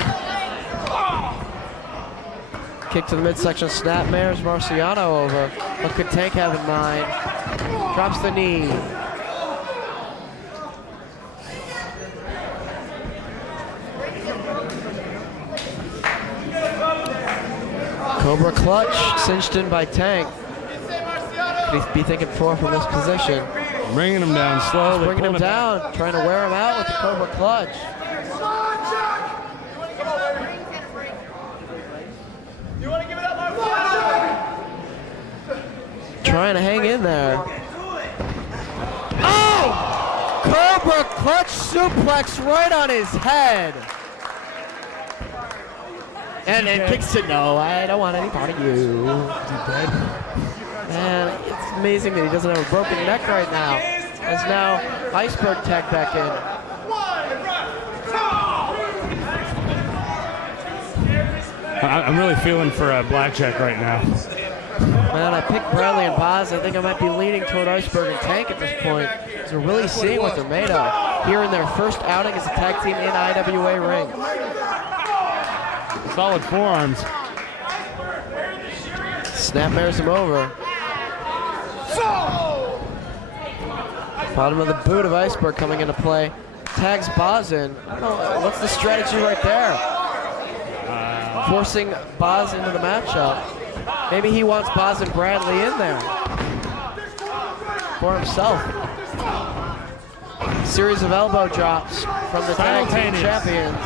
Kick to the midsection, snap mares Marciano over. What could Tank have in mind? Drops the knee. Cobra clutch, cinched in by Tank. Could he be thinking four from this position? Bringing him down slowly. Bringing him down, trying to wear him out with the Cobra clutch. Trying to hang in there. Oh! Cobra clutch suplex right on his head. And Kingston, no, I don't want any part of you. Is he dead? And it's amazing that he doesn't have a broken neck right now. As now Iceberg tagged back in. I'm really feeling for Blackjack right now. Man, I picked Bradley and Boz. I think I might be leaning toward Iceberg and Tank at this point. Because we're really seeing what they're made of here in their first outing as a tag team in IWA ring. Solid forearms. Snapmares him over. Bottom of the boot of Iceberg coming into play. Tags Boz in. I don't know, what's the strategy right there? Forcing Boz into the matchup. Maybe he wants Boz and Bradley in there for himself. Series of elbow drops from the tag team champions.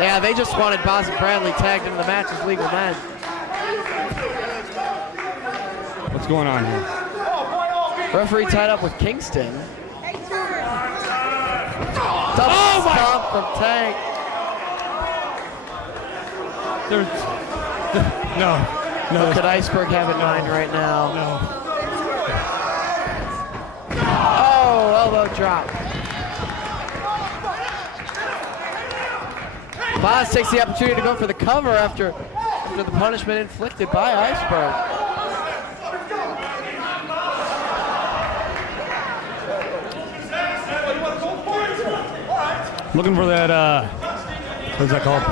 Yeah, they just wanted Boz and Bradley tagged into the match as legal men. What's going on here? Referee tied up with Kingston. Double stomp from Tank. No. What could Iceberg have in mind right now? No. Oh, elbow drop. Boz takes the opportunity to go for the cover after the punishment inflicted by Iceberg. Looking for that, what's that called?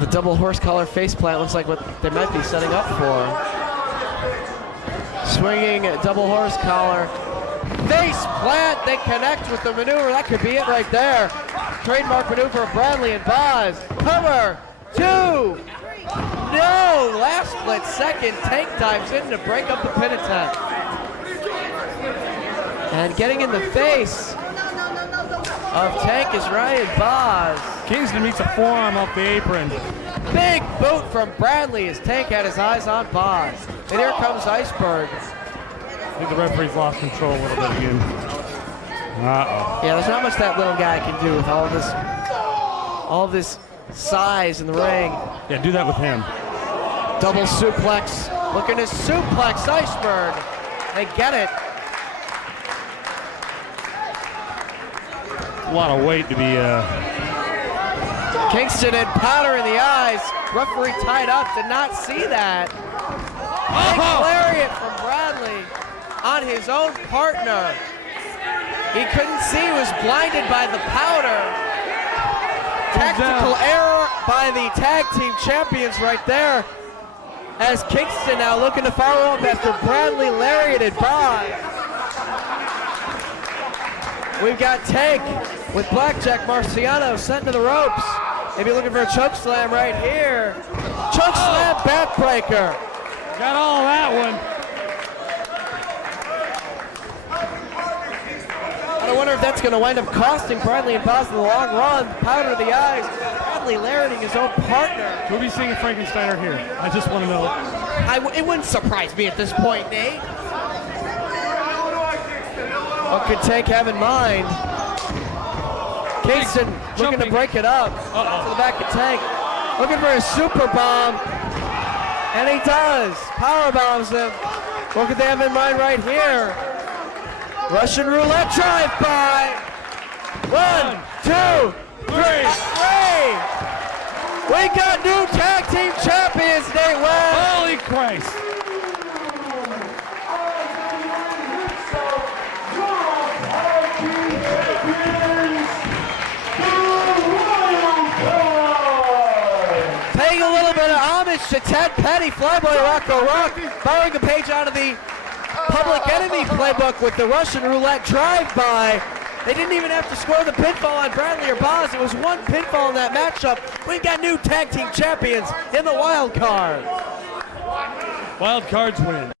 The double horse collar faceplant looks like what they might be setting up for. Swinging double horse collar. Face plant, they connect with the maneuver. That could be it right there. Trademark maneuver of Bradley and Boz. Cover, 2. No, last split second. Tank dives in to break up the pin attempt. And getting in the face of Tank is Ryan Boz. Kingston meets a forearm off the apron. Big boot from Bradley as Tank had his eyes on Boz. And here comes Iceberg. I think the referee's lost control a little bit again. Uh-oh. Yeah, there's not much that little guy can do with all this size in the ring. Yeah, do that with him. Double suplex. Looking to suplex Iceberg. They get it. A lot of weight to be Kingston had powder in the eyes. Referee tied up, did not see that. Big lariat from Bradley on his own partner. He couldn't see, he was blinded by the powder. Tactical error by the tag team champions right there. As Kingston now looking to follow up after Bradley lariated by. We've got Tank with Blackjack Marciano sent to the ropes. Maybe looking for a choke slam right here. Choke slam backbreaker. Got all that one. I wonder if that's going to wind up costing Bradley and Boz in the long run. Powder to the eyes. Bradley lariating his own partner. We'll be seeing a Frankensteiner here. I just want to know. It wouldn't surprise me at this point, Nate. What could Tank have in mind? Kingston looking to break it up. To the back of Tank. Looking for a super bomb. And he does. Power bombs him. What could they have in mind right here? Russian roulette drive-by. 1, 2, 3. We got new tag team champions, Nate West. Holy Christ. Paying a little bit of homage to Ted Petty, Flyboy Rocco Rock, borrowing a page out of the Public Enemy playbook with the Russian roulette drive-by. They didn't even have to score the pinfall on Bradley or Boz. It was one pinfall in that matchup. We've got new tag team champions in the wild card. Wild cards win.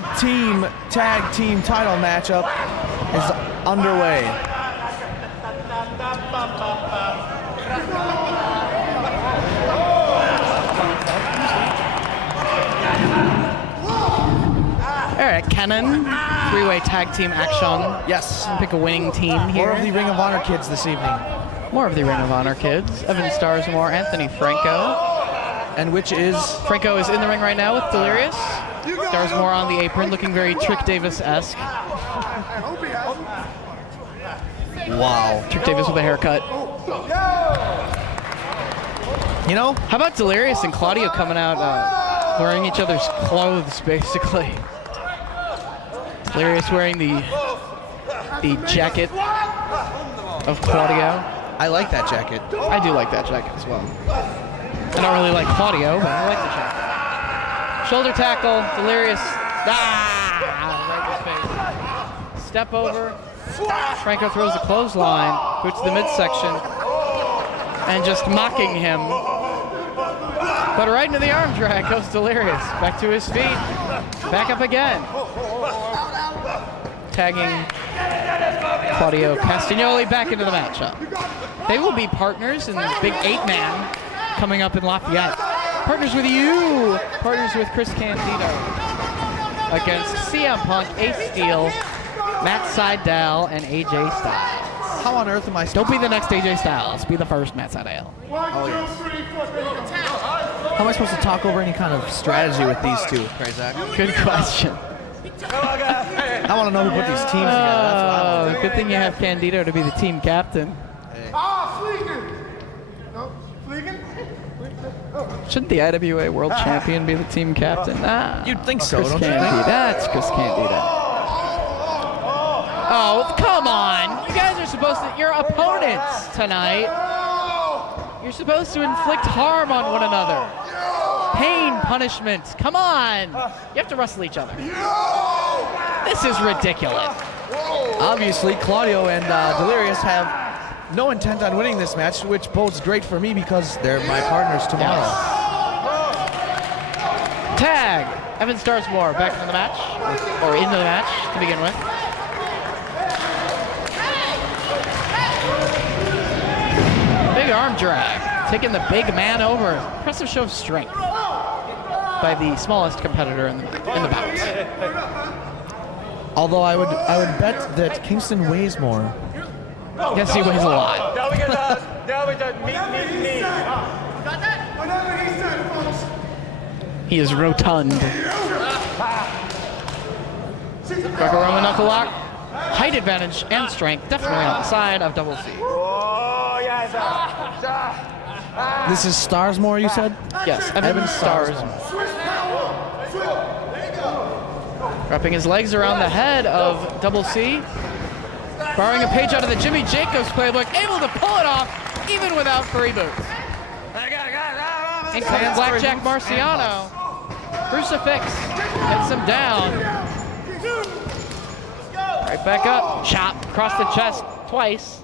NWA Tag Team title matchup is underway. All right, Cannon, three-way tag team action. Yes. Pick a winning team here. More of the Ring of Honor kids this evening. More of the Ring of Honor kids. Evan Starsmore, Anthony Franco. And which is? Franco is in the ring right now with Delirious. Starsmore on the apron, looking very Trick Davis-esque. Wow. Trick Davis with a haircut. You know? How about Delirious and Claudio coming out wearing each other's clothes, basically? Delirious wearing the jacket of Claudio. I like that jacket. I do like that jacket as well. I don't really like Claudio, but I like the jacket. Shoulder tackle, Delirious. Right in his face. Step over. Franco throws a clothesline, boots to the midsection, and just mocking him. But right into the arm drag goes Delirious. Back to his feet. Back up again. Tagging Claudio Castagnoli back into the matchup. They will be partners in the big 8-man coming up in Lafayette. Partners with you. Partners with Chris Candido against CM Punk, Ace Steel, Matt Sydal, and AJ Styles. How on earth am I? Don't be the next AJ Styles. Be the first Matt Sydal. Oh, yes. How am I supposed to talk over any kind of strategy with these two, Zach? Good question. I want to know who put these teams together. That's what I want. Good thing you have Candido to be the team captain. Hey. Shouldn't the IWA World Champion be the team captain? You'd think so, Chris don't you Candido. think? That's Chris Candido. Oh, come on. You guys are supposed to, you're opponents tonight. You're supposed to inflict harm on one another. Pain, punishment. Come on. You have to wrestle each other. This is ridiculous. Obviously, Claudio and Delirious have no intent on winning this match, which bodes great for me because they're my partners tomorrow. Yes. Tag. Evan Starsmore back into the match, or into the match to begin with. Big arm drag, taking the big man over. Impressive show of strength by the smallest competitor in the bout. Although I would bet that Kingston weighs more. Yes, he weighs a lot. He is rotund. Greco-Roman knuckle lock. Height advantage and strength definitely on the side of Double C. This is Starsmore, you said? Yes, Evan Starsmore. Wrapping his legs around the head of Double C. Borrowing a page out of the Jimmy Jacobs playbook, able to pull it off even without free boots. Incoming Blackjack Marciano. Crucifix gets him down. Right back up, chop across the chest twice.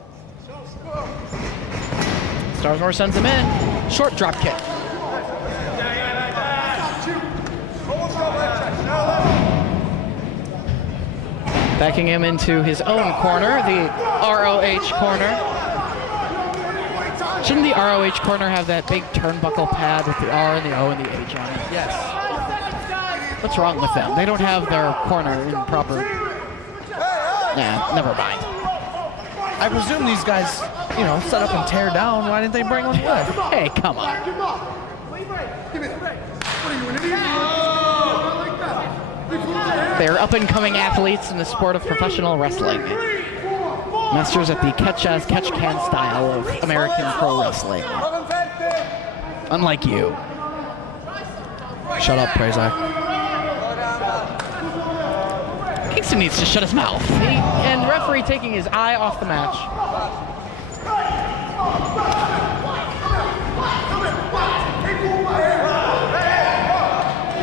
Starsmore sends him in. Short drop kick. Backing him into his own corner, the ROH corner. Shouldn't the ROH corner have that big turnbuckle pad with the R and the O and the H on it? Yes. What's wrong with them? They don't have their corner in proper... Nah, never mind. I presume these guys, set up and tear down. Why didn't they bring one with? Hey, come on. They're up-and-coming athletes in the sport of professional wrestling. Masters at the catch-as-catch-can style of American pro wrestling. Unlike you. Shut up, Prazak. Kingston needs to shut his mouth. And the referee taking his eye off the match.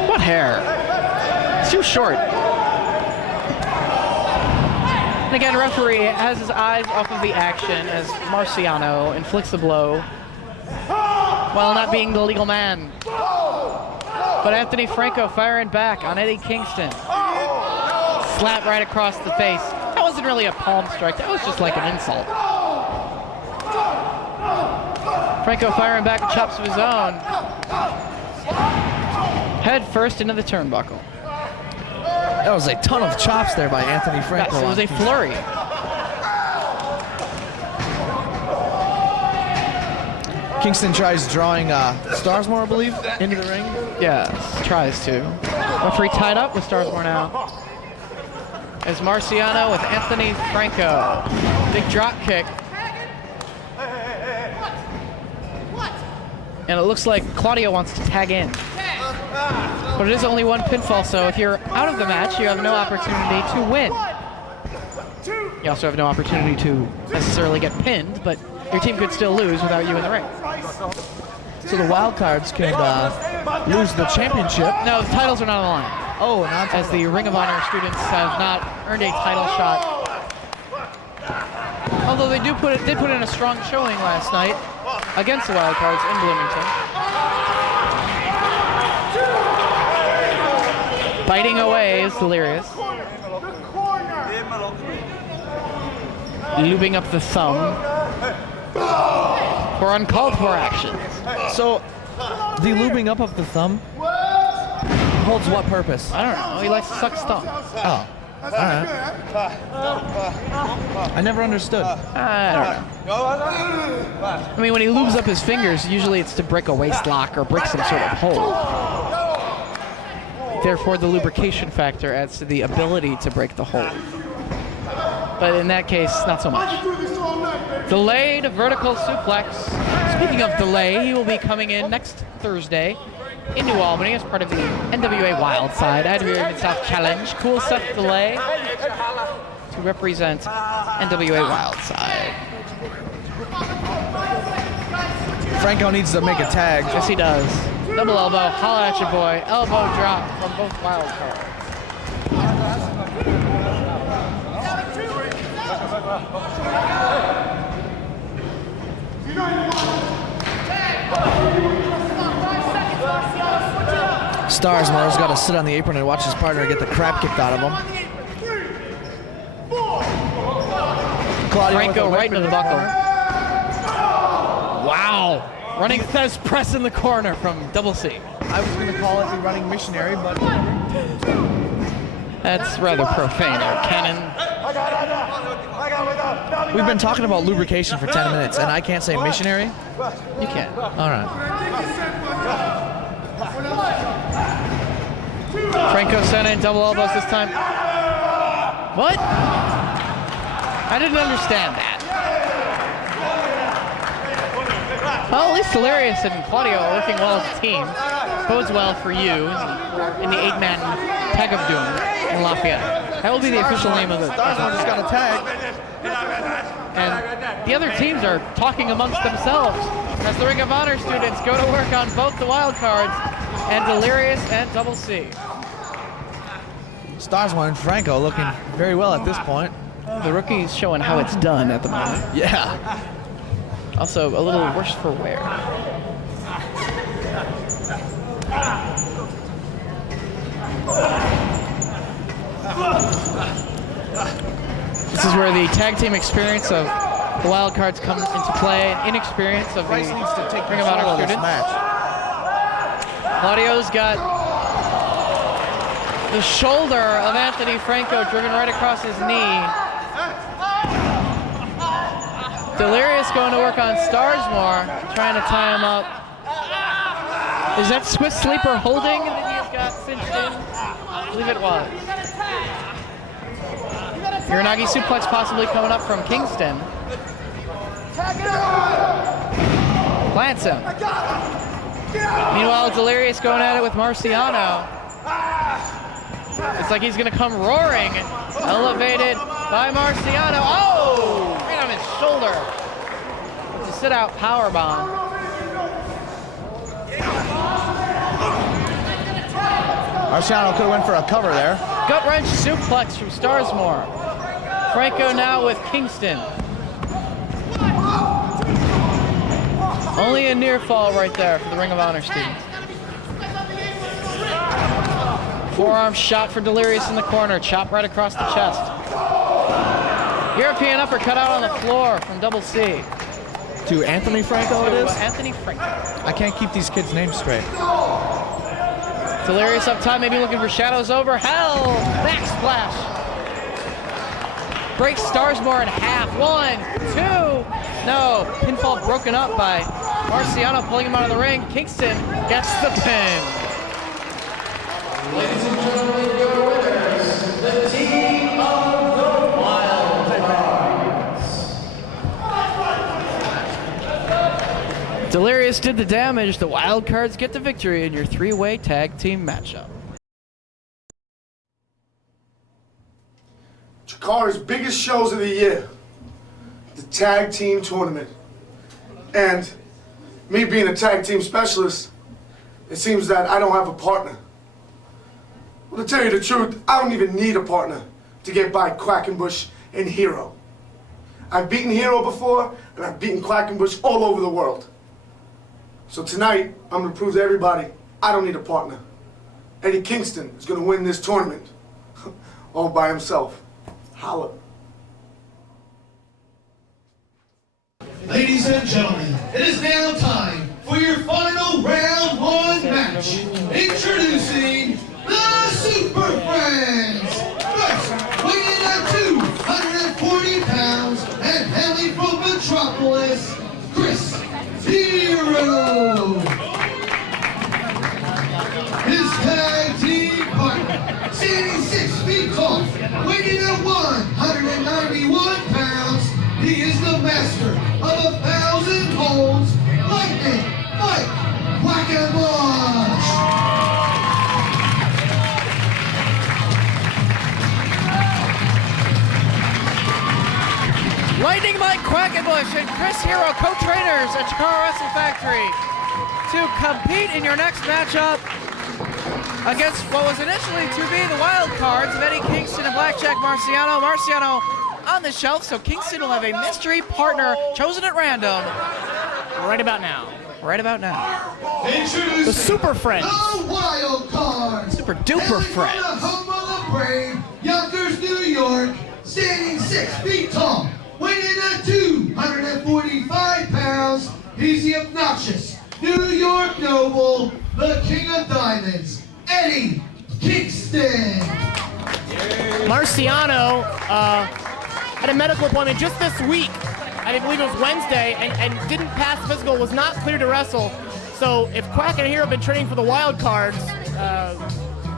What hair? It's too short. And again, referee has his eyes off of the action as Marciano inflicts a blow while not being the legal man. But Anthony Franco firing back on Eddie Kingston. slap right across the face. That wasn't really a palm strike. That was just like an insult. Franco firing back chops of his own. Head first into the turnbuckle. That was a ton of chops there by Anthony Franco. Yes, it was a flurry. Kingston tries drawing Starsmore, I believe, into the ring. Yes, tries to. Referee tied up with Starsmore now. As Marciano with Anthony Franco. Big drop kick. And it looks like Claudio wants to tag in. But it is only one pinfall, so if you're out of the match, you have no opportunity to win. You also have no opportunity to necessarily get pinned, but your team could still lose without you in the ring. So the wild cards could lose the championship. No, the titles are not on the line. Oh, not as the Ring of Honor students have not earned a title shot. Although they did put in a strong showing last night against the wild cards in Bloomington. Biting away is Delirious. Looping up the thumb for uncalled for actions. So, the lubing up of the thumb holds what purpose? I don't know. He likes to suck his thumb. Oh, all right. I never understood. I don't know. I mean, when he lubes up his fingers, usually it's to break a waist lock or break some sort of hold. Therefore, the lubrication factor adds to the ability to break the hold. But in that case, not so much. Delayed vertical suplex. Speaking of delay, he will be coming in next Thursday in New Albany as part of the NWA Wildside IWA Mid-South Challenge. Cool Seth Delay to represent NWA Wildside. Franco needs to make a tag. Yes, he does. Double elbow, holla at your boy. Elbow drop from both wild cards. Starsmore's got to sit on the apron and watch his partner get the crap kicked out of him. Claudio Franco right into the buckle. Wow. Running Thez press in the corner from Double C. I was going to call it the running missionary, but that's rather profane there, Cannon. We've been talking about lubrication for 10 minutes, and I can't say missionary? You can. All right. Franco sent in double elbows this time. What? I didn't understand that. Well, at least Delirious and Claudio are working well as a team. Bodes well for you in the 8-man Tag of Doom in Lafayette. That will be the official name of it. Starsmore just got a tag. And the other teams are talking amongst themselves as the Ring of Honor students go to work on both the wild cards and Delirious and Double C. Starsmore and Franco looking very well at this point. The rookie's showing how it's done at the moment. Yeah. Also, a little worse for wear. This is where the tag team experience of the wild cards comes into play, and inexperience of the Bryce needs to take Ring of Honor students. match. Claudio's got the shoulder of Anthony Franco driven right across his knee. Delirious going to work on Starsmore, trying to tie him up. Is that Swiss Sleeper holding that he has got cinched in? I believe it was. Uranagi suplex possibly coming up from Kingston. Plants him. Meanwhile, Delirious going at it with Marciano. It's like he's going to come roaring. Elevated by Marciano. Oh! Right on his shoulder. It's a sit-out powerbomb. Marciano could have went for a cover there. Gut-wrench suplex from Starsmore. Franco now with Kingston. Only a near fall right there for the Ring of Honor students. Forearm shot for Delirious in the corner. Chop right across the chest. European uppercut out on the floor from Double C. To Anthony Franco it is? Anthony Franco. I can't keep these kids' names straight. Delirious up top, maybe looking for shadows over. Hell! Back splash. Breaks Starsmore in half. 1, 2. No. Pinfall broken up by Marciano, pulling him out of the ring. Kingston gets the pin. Ladies and gentlemen, your winners, the team of the Wild Cards. Delirious did the damage. The Wild Cards get the victory in your 3-way tag team matchup. Chikara's biggest shows of the year, the tag team tournament. And me being a tag team specialist, it seems that I don't have a partner. Well, to tell you the truth, I don't even need a partner to get by Quackenbush and Hero. I've beaten Hero before, and I've beaten Quackenbush all over the world. So tonight, I'm gonna prove to everybody I don't need a partner. Eddie Kingston is gonna win this tournament all by himself. Holla. Ladies and gentlemen, it is now time for your final round 1 match. Introducing the Super Friends. First, weighing at 240 pounds and hailing from Metropolis, Chris Hero. His tag team partner, standing 6 feet tall, weighing at 191 pounds, he is the master of 1,000 holds, Lightning Mike Quackenbush. Lightning Mike Quackenbush and Chris Hero, co-trainers at Chikara Wrestling Factory, to compete in your next matchup against what was initially to be the Wild Cards of Eddie Kingston and Blackjack Marciano. Marciano on the shelf, so Kingston will have a mystery partner chosen at random right about now. Right about now. Introducing The Super Friends. the Wild Cards. Super duper Hailing friends. from the home of the brave, Yonkers, New York, standing 6 feet tall, weighing at 245 pounds, he's the obnoxious New York noble, the King of Diamonds, Eddie Kingston. Marciano had a medical appointment just this week. I believe it was Wednesday, and didn't pass physical, was not cleared to wrestle. So if Quack and Hero have been training for the Wild Cards,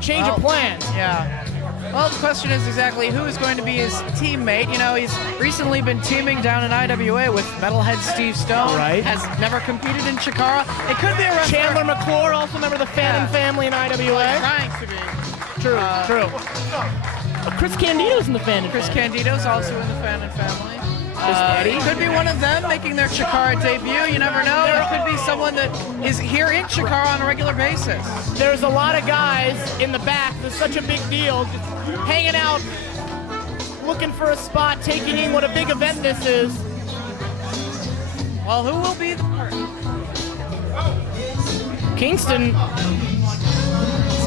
change of plans. Yeah. Well, the question is exactly who is going to be his teammate. You know, he's recently been teaming down in IWA with Metalhead Steve Stone. Right. Has never competed in Chikara. It could be a wrestler. Chandler McClure, also member of the Phantom family in IWA. Trying to be. True, true. Chris Candido's in the Phantom Chris family. Candido's also in the Phantom family. Eddie? Could be one of them making their Chikara debut. You never know. Or it could be someone that is here in Chikara on a regular basis. There's a lot of guys in the back. There's such a big deal. Just hanging out, looking for a spot, taking in what a big event this is. Well, who will be the partner? Kingston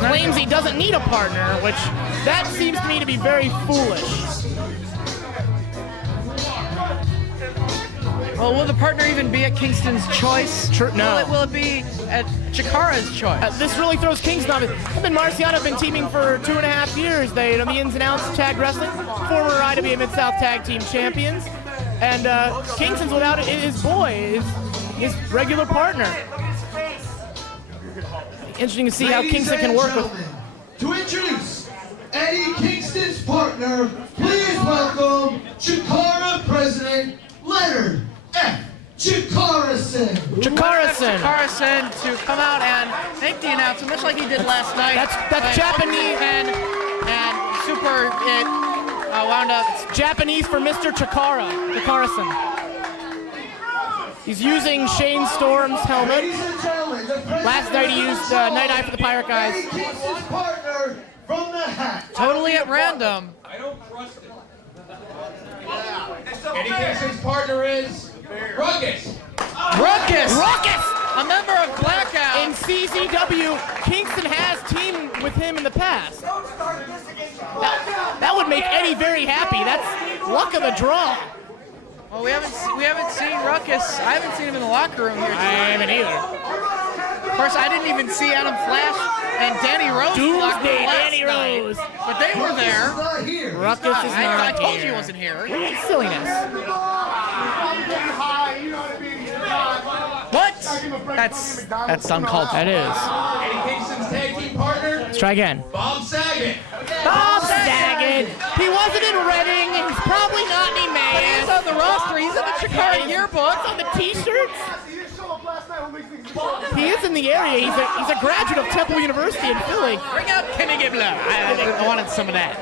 claims he doesn't need a partner, which that seems to me to be very foolish. Well, will the partner even be at Kingston's choice? No. Will it be at Chikara's choice? This really throws Kingston off. Him and Marciano have been teaming for 2.5 years. They know the ins and outs of tag wrestling, former IWA Mid-South Tag Team champions. And Kingston's without his boy, his regular partner. Interesting to see how Kingston can work with. To introduce Eddie Kingston's partner, please welcome Chikara President Leonard F. Chikarison. Chikarison to come out and make the announcement, much like he did last night. That's Japanese. And Super it wound up. It's Japanese for Mr. Chikara. Chikarison. He's using Shane Storm's helmet. Ladies and gentlemen, the president Last night he used Night Eye for the Pirate guys. Eddie Kingston's partner from the hat. Totally at random. I don't trust it. Eddie Kingston's partner is Ruckus. Ruckus! A member of Blackout. in CZW, Kingston has teamed with him in the past. That would make Eddie very happy. That's luck of the draw. Well, we haven't seen Ruckus. I haven't seen him in the locker room here tonight. I haven't either. Of course, I didn't even see Adam Flash and Danny Rose. Doomsday Danny Rose. But they were there. Ruckus is not I told here. you he wasn't here. Silliness. What? That's uncalled for. That is. Eddie Kingston's tag team partner, Let's try again. Bob Saget. Bob Saget. He wasn't in Reading. He's probably not in But Emmaus. he's on the roster. He's in the Chikara yearbook. On the T-shirts. He is in the area. He's a graduate of Temple University in Philly. Bring out Kenny Gibbler. I wanted some of that.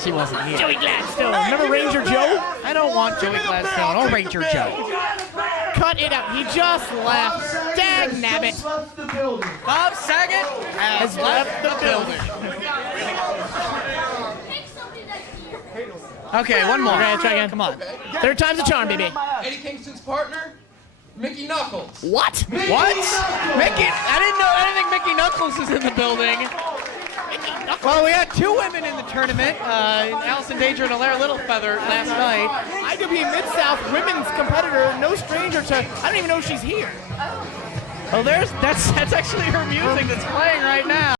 She wasn't here. Joey Gladstone. Remember Ranger Joe? I don't want Joey Gladstone or Ranger Joe. Cut it out. He just left. Dag nabbit. Bob Saget has left the building. Okay, one more. Okay, try again. Come on. Third time's a charm, baby. Eddie Kingston's partner, Mickey Knuckles. What? What? Mickey? I didn't think Mickey Knuckles is in the building. Well, we had two women in the tournament, Allison Danger and Alaire Littlefeather last night. IWA Mid-South women's competitor, no stranger to, I don't even know if she's here. Oh, that's actually her music that's playing right now.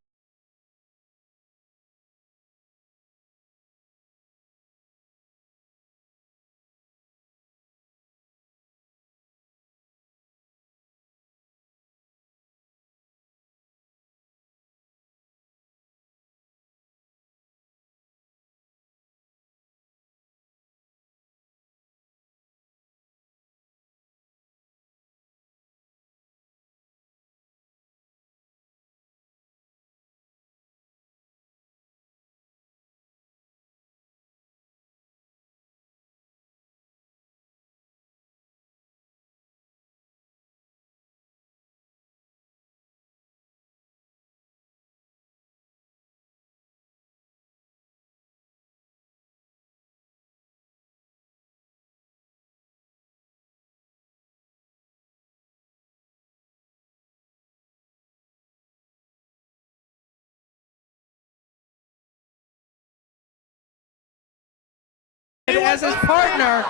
As his partner,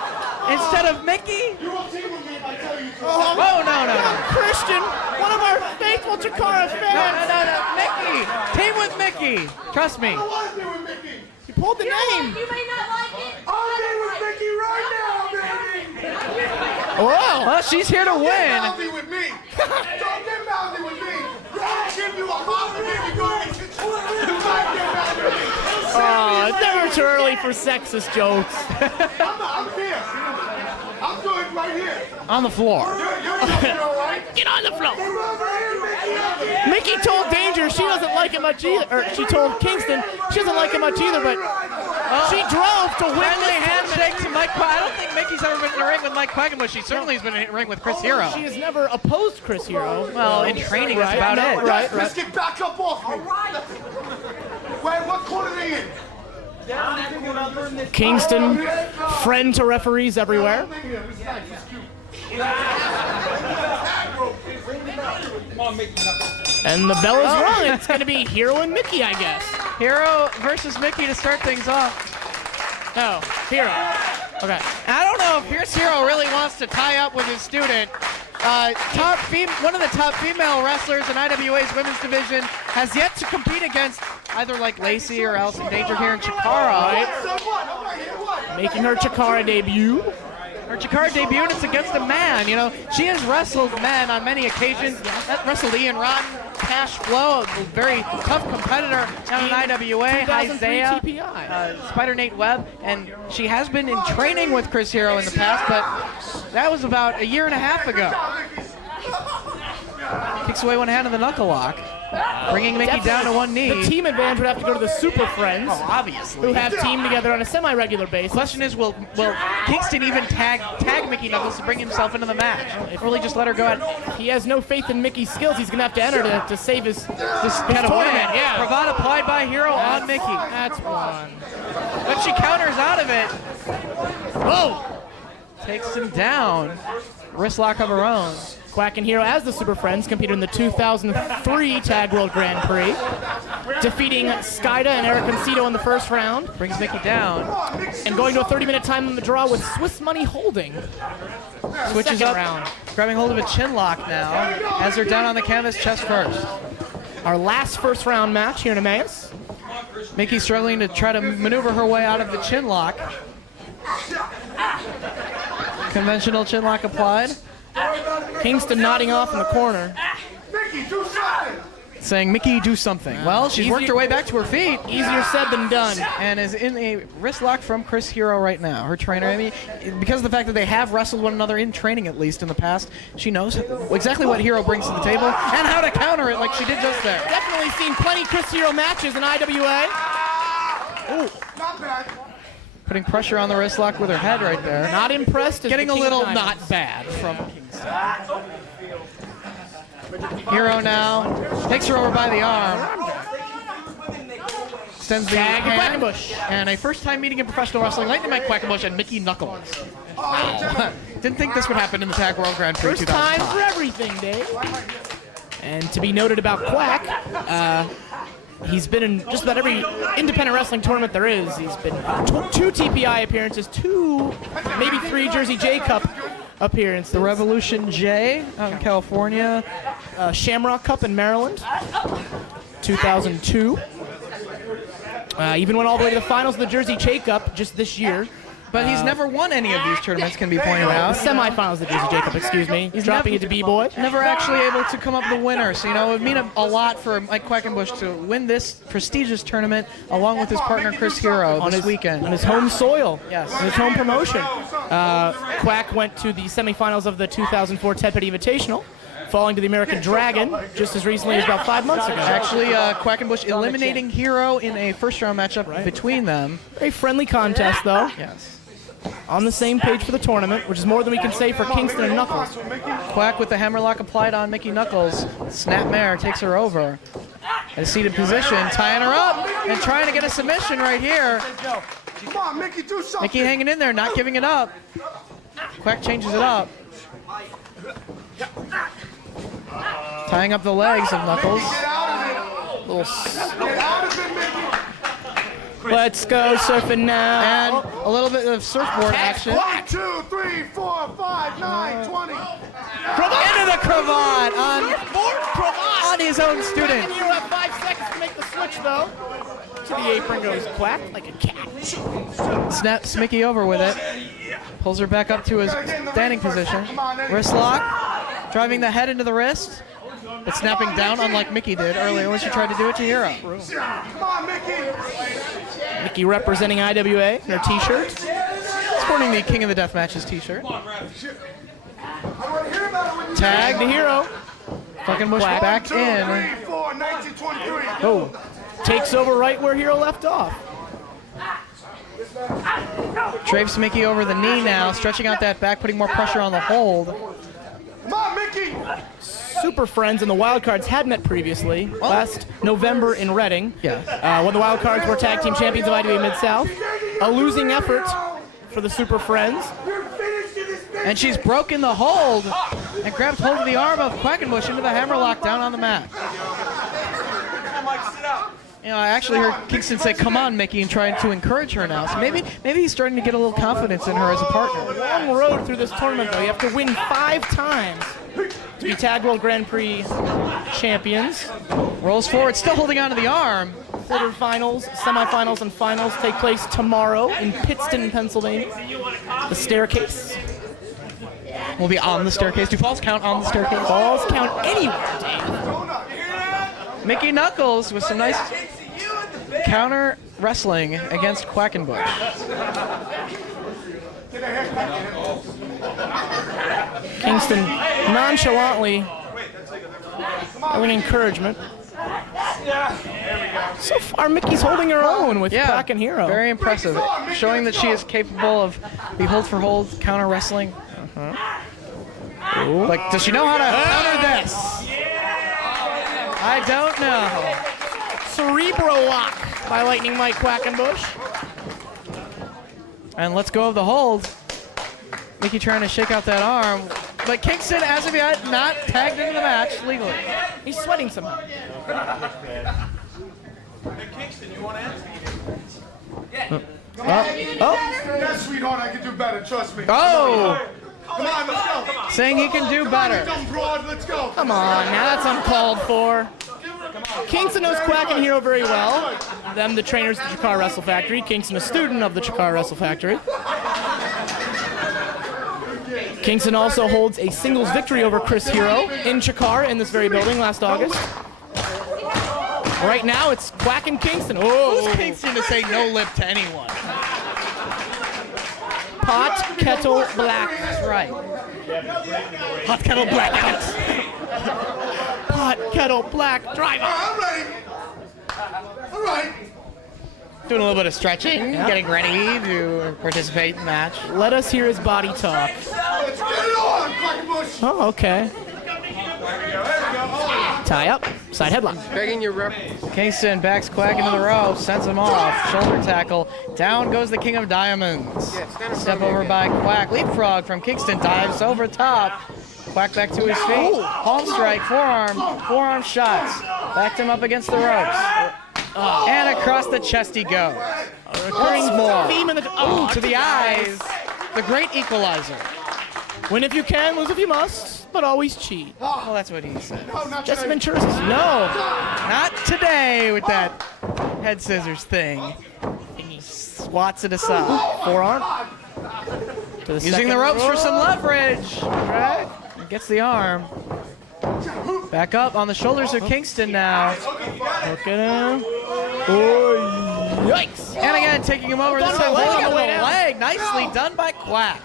instead of Mickey. Oh, no. Christian, one of our faithful Chikara fans. No. Mickey. Team with Mickey. Trust me. He pulled the name. You may not like it. Whoa. Well, she's here to win. with me. Don't get mouthy with me. I'll give you a positive if you go get It's never too early for sexist jokes. I'm here. I'm good right here. On the floor. You're all right? Get on the floor. Mickey told Danger she doesn't like him much either. Or she told Kingston she doesn't like him much either, but she drove to win Friendly this handshake to tournament. Mike Quaggan. I don't think Mickey's ever been in the ring with Mike Quaggan, but she certainly has been in the ring with Chris Hero. She has never opposed Chris Hero. Well, in training, that's Right, about no, it. right. Let's get back up off me. Wait, what corner are they in? Kingston, friend to referees everywhere. And the bell is rung. It's going to be Hero and Mickey, I guess. Hero versus Mickey to start things off. No, Hero. Okay. I don't know if Pierce Hero really wants to tie up with his student. One of the top female wrestlers in IWA's women's division has yet to compete against either like Lacey or Allison Danger here in Chikara. Making her Chikara debut. Her Chikara debut, and it's against a man. You know, she has wrestled men on many occasions. Wrestled Ian Rotten, Cash Flow, a very tough competitor down in IWA, 2003 Isaiah, TPI. Spider Nate Webb, and she has been in training with Chris Hero in the past, but that was about a year and a half ago. Kicks away one hand of the knuckle lock, bringing Mickey down to one knee. The team advantage would have to go to the Super Friends, Obviously. who have teamed together on a semi-regular basis. Question is, will Kingston even tag Mickey Knuckles to bring himself into the match? Or will he just let her go out? He has no faith in Mickey's skills. He's going to have to enter to save his Kind of tournament. win. Yeah. Bravado applied by Hero on Mickey. That's one. But she counters out of it. Whoa! Takes him down. Wrist lock of her own. Quack and Hero, as the Super Friends, competed in the 2003 Tag World Grand Prix, defeating Skyda and Eric Concito in the first round. Brings Mickey down. And going to a 30-minute time on the draw with Swiss Money holding. Switches Second up, round. grabbing hold of a chin lock now, as they're down on the canvas, chest first. Our last first round match here in Emmaus. Mickey struggling to try to maneuver her way out of the chin lock. Conventional chin lock applied. Kingston nodding off in the corner. Saying, Mickey, do something. Well, she's worked her way back to her feet. Easier said than done. And is in a wrist lock from Chris Hero right now. Her trainer, I mean, because of the fact that they have wrestled one another in training, at least in the past, she knows exactly what Hero brings to the table and how to counter it like she did just there. Definitely seen plenty Chris Hero matches in IWA. Ooh. Not bad. Putting pressure on the wrist lock with her head right there. Not impressed. Getting a little not bad from Kingston. Hero now takes her over by the arm. Extends the hand. And a first time meeting in professional wrestling, Lightning Mike Quackenbush and Mickey Knuckles. Wow. Didn't think this would happen in the Tag World Grand Prix. First time for everything, Dave. And to be noted about Quack, he's been in just about every independent wrestling tournament there is. He's been two TPI appearances, 2, maybe 3 Jersey J Cup appearances. The Revolution J out in California. Shamrock Cup in Maryland, 2002. Even went all the way to the finals of the Jersey J Cup just this year. But he's never won any of these tournaments, can be pointed out. The semifinals of the Jersey J Cup, excuse me. He's dropping it to B-Boy. Never actually able to come up with a winner. So, you know, it would mean a lot for Mike Quackenbush to win this prestigious tournament along with his partner Chris Hero this weekend. On his home soil. Yes. On his home promotion. Quack went to the semifinals of the 2004 Ted Petty Invitational, falling to the American Dragon just as recently as about 5 months ago. Actually, Quackenbush eliminating Hero in a first-round matchup between them. Very friendly contest, though. Yes. On the same page for the tournament, which is more than we can say for Kingston and Knuckles. Quack with the hammerlock applied on Mickey Knuckles. Snapmare takes her over. At a seated position, tying her up and trying to get a submission right here. Come on, Mickey, do something. Mickey hanging in there, not giving it up. Quack changes it up. Tying up the legs of Knuckles. Let's go surfing now. And a little bit of surfboard action. 1, 2, 3, 4, 5, 9, 20. Into the cravat on his own student. And you have 5 seconds to make the switch, though. To the apron goes Quack like a cat. Snaps Mickey over with it. Pulls her back up to his standing position. Wrist lock. Driving the head into the wrist. But snapping down unlike Mickey did earlier when she tried to do it to Hero. Come on, Mickey. Mickey representing IWA in her t-shirt. Sporting the King of the Death Matches t-shirt. Tag to Hero. Quackenbush back in. 3, 4, 1923. Oh, takes over right where Hero left off. Drapes Mickey over the knee now, stretching out that back, putting more pressure on the hold. Come on, Mickey. Super Friends and the Wildcards had met previously last November in Reading. Yes. When the Wildcards were tag team champions of IWA Mid-South. A losing effort for the Super Friends. And she's broken the hold and grabbed hold of the arm of Quackenbush into the hammerlock down on the mat. You know, I actually heard Kingston say, "Come on, Mickey," and trying to encourage her now. So maybe he's starting to get a little confidence in her as a partner. Long road through this tournament, though. You have to win 5 times to be Tag World Grand Prix champions. Rolls forward, still holding on to the arm. Quarterfinals, semifinals, and finals take place tomorrow in Pittston, Pennsylvania. The staircase. Will be on the staircase. Do falls count on the staircase? Falls count anywhere, Dave. Mickey Knuckles with some nice counter wrestling against Quackenbush. Kingston nonchalantly giving encouragement. So far, Mickey's holding her own with Quack and Hero. Very impressive. Showing that she is capable of the hold-for-hold counter wrestling. Like, does she know how to counter this? I don't know. Cerebro lock by Lightning Mike Quackenbush. And let's go of the hold. Mickey trying to shake out that arm. but Kingston, as of yet, not tagged into the match legally. He's sweating somehow. Kingston, you want to ask? Yes, sweetheart, I can do better. Trust me. Oh! Come on, let's go. Saying he can do better. Come broad, let's go. Come on, now that's uncalled for. Kingston knows Quack and Hero very well. Them, the trainers at the Chikara Wrestle Factory. Kingston, a student of the Chikara Wrestle Factory. Kingston also holds a singles victory over Chris Hero in Chikara in this very building last August. Right now, it's Quack and Kingston. Oh, Who's Kingston to say no lip to anyone? Pot, kettle, black. That's right. Hot kettle black. Pot, kettle, black, driver. I'm ready. All right. Doing a little bit of stretching, getting ready to participate in the match. Let us hear his body talk. Let's get it on, Quackenbush. Oh, okay. Tie up, side headlock. Begging your rep. Kingston backs Quack into the rope, sends him off. Shoulder tackle. Down goes the King of Diamonds. Step over by Quack. Leapfrog from Kingston. Dives over top. Quack back to his feet. Palm strike. Forearm shots. Backed him up against the ropes. And across the chest he goes. Once more. Theme in the To the eyes. The great equalizer. Win if you can, lose if you must, but always cheat. Well, that's what he said. Jesse Ventura says no. Not today with that head scissors thing. And he swats it aside. Forearm. To the Using the ropes for some leverage. Right. Gets the arm. Back up on the shoulders of Kingston now. Look at him. Oh, yikes. And again, taking him over. This time holding him with a leg. Nicely done by Quack.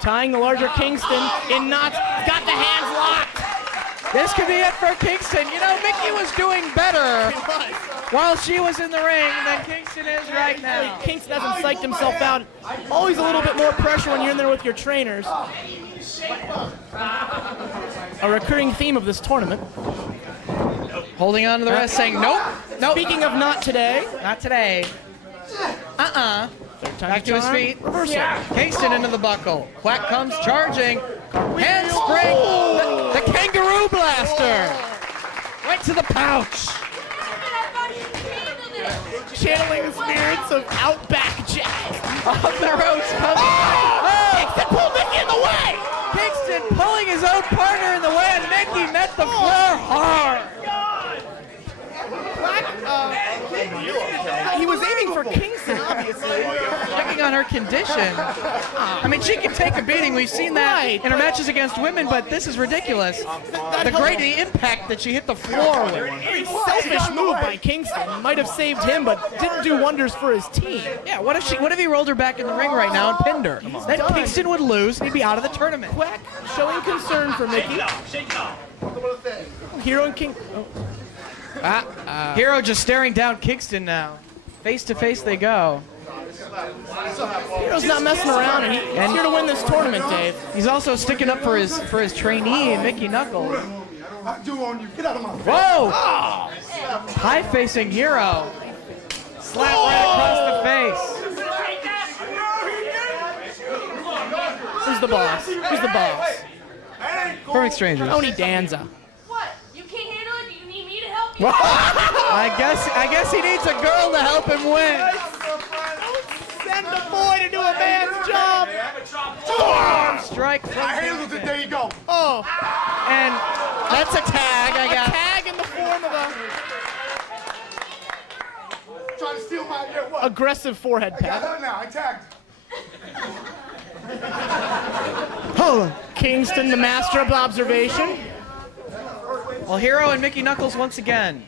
Tying the larger Kingston in knots. Got the hands locked. This could be it for Kingston. You know, Mickey was doing better while she was in the ring than Kingston is right now. Kingston hasn't psyched himself out. Always a little bit more pressure when you're in there with your trainers. A recurring theme of this tournament. Holding on to the wrist, saying nope. Nope. Speaking of not today. Not today. Back to his feet. Reversal. Kingston into the buckle. Quack comes charging. Handspring. The kangaroo blaster. Right to the pouch. Channeling the spirits of Outback Jack. Off the ropes comes. Kingston pulled Mickey in the way. Kingston pulling his own partner in the way, and Mickey met the floor hard. He was aiming for Kingston, obviously. Checking on her condition. I mean, she can take a beating. We've seen that in her matches against women, but this is ridiculous. The impact that she hit the floor with. Very selfish move by Kingston. Might have saved him, but didn't do wonders for his team. Yeah, what if he rolled her back in the ring right now and pinned her? Then done. Kingston would lose and he'd be out of the tournament. Quack showing concern for Mickey. Hero and King. Hero just staring down Kingston now. Face to face they go. Hero's not messing around, and he's here to win this tournament, Dave. He's also sticking up for his trainee, Mickey Knuckles. Get out of my face. Whoa! High facing Hero. Slap right across the face. Who's the boss? Who's the boss? Perfect strangers. Tony Danza. What? You can't handle it? Do you need me to help you? I guess he needs a girl to help him win. Send the boy to do a man's job. Forearm strike from I handled it. There you go. Oh, and that's a tag, I a guess. tag in the form of a Trying to steal my what? aggressive forehead Got pat. her now. I tagged. Kingston, the master of observation. Well, Hero and Mickey Knuckles once again.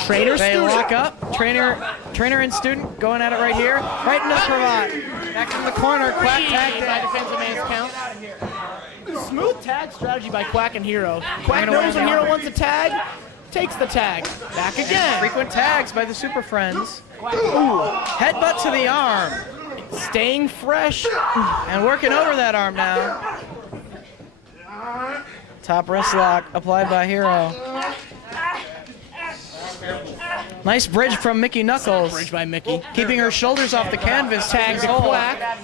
Trainer, They student. lock up. Trainer and student going at it right here. Right in the cravat. Back in the corner. Quack tag by tag. defensive man's count. Smooth tag strategy by Quack and Hero. Quack Gonna knows win. when Hero wants a tag, takes the tag. Back again. Frequent tags by the Super Friends. Headbutt to the arm. Staying fresh. And working over that arm now. Top wrist lock applied by Hero. Nice bridge from Mickey Knuckles. Bridge by Mickey. Keeping her shoulders off the canvas. Tag to Hold. Quack.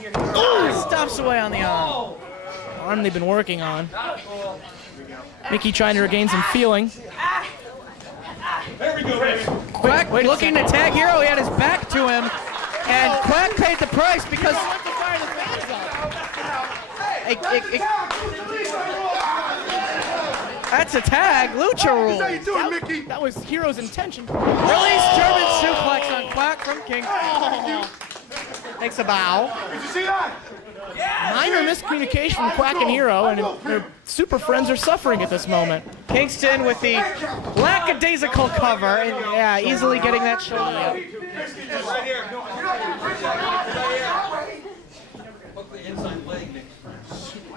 Stops away on the arm. Arm they've been working on. Mickey trying to regain some feeling. Quack looking to tag Hero. He had his back to him. And Quack paid the price because... That's a tag. Lucha rules. How you doing, Mickey? That was Hero's intention. Release German suplex on Quack from Kingston. Makes a bow. Did you see that? Minor miscommunication from Quack and Hero, and their super friends are suffering at this moment. Kingston with the lackadaisical cover, and yeah, easily getting that shoulder up.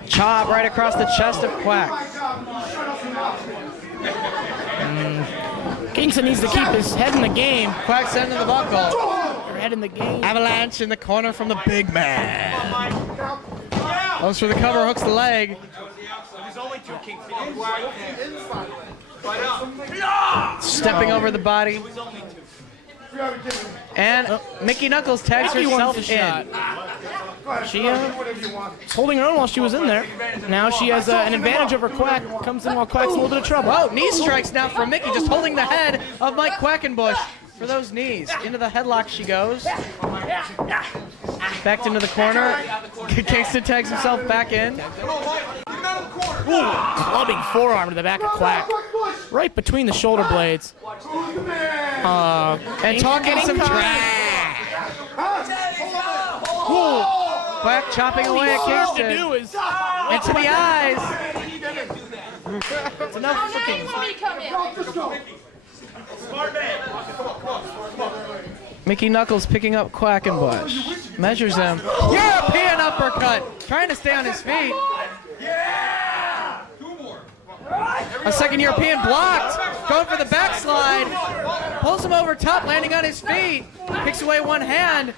Chop right across the chest of Quack. Kingston needs to keep his head in the game. Quack sending the buckle. Your head in the game. Avalanche in the corner from the big man. Goes for the cover, hooks the leg. Stepping over the body. And Mickey Knuckles tags Mickey herself wants a in. shot. She was holding her own while she was in there. Now she has an advantage over Quack. Comes in while Quack's in a little bit of trouble. Oh, knee strikes now from Mickey, just holding the head of Mike Quackenbush for those knees. Into the headlock she goes. Backed into the corner. Kingston tags himself back in. Clubbing forearm to the back of Quack. Right between the shoulder blades. And talking some trash. Quack chopping away at Kingston. Into the eyes. It's enough for Kingston. Mickey Knuckles picking up Quackenbush. Measures him. European uppercut. Trying to stay on his feet. A second European blocked. Going for the backslide. Pulls him over top, landing on his feet. Kicks away one hand.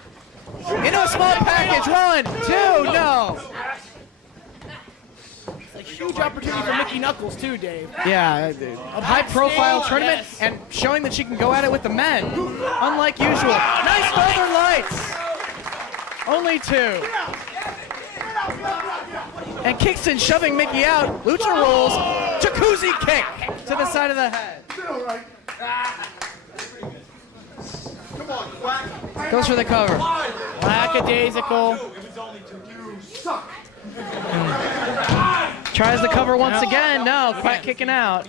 Into a small package. 1, 2, no. It's a huge opportunity for Mickey Knuckles too, Dave. Yeah, a high-profile tournament and showing that she can go at it with the men, unlike usual. Nice Northern Lights. Only 2. And Kingston shoving Mickey out. Lucha rules. Jacuzzi kick to the side of the head. Goes for the cover. Lackadaisical. Tries the cover once again. No, Quack kicking out.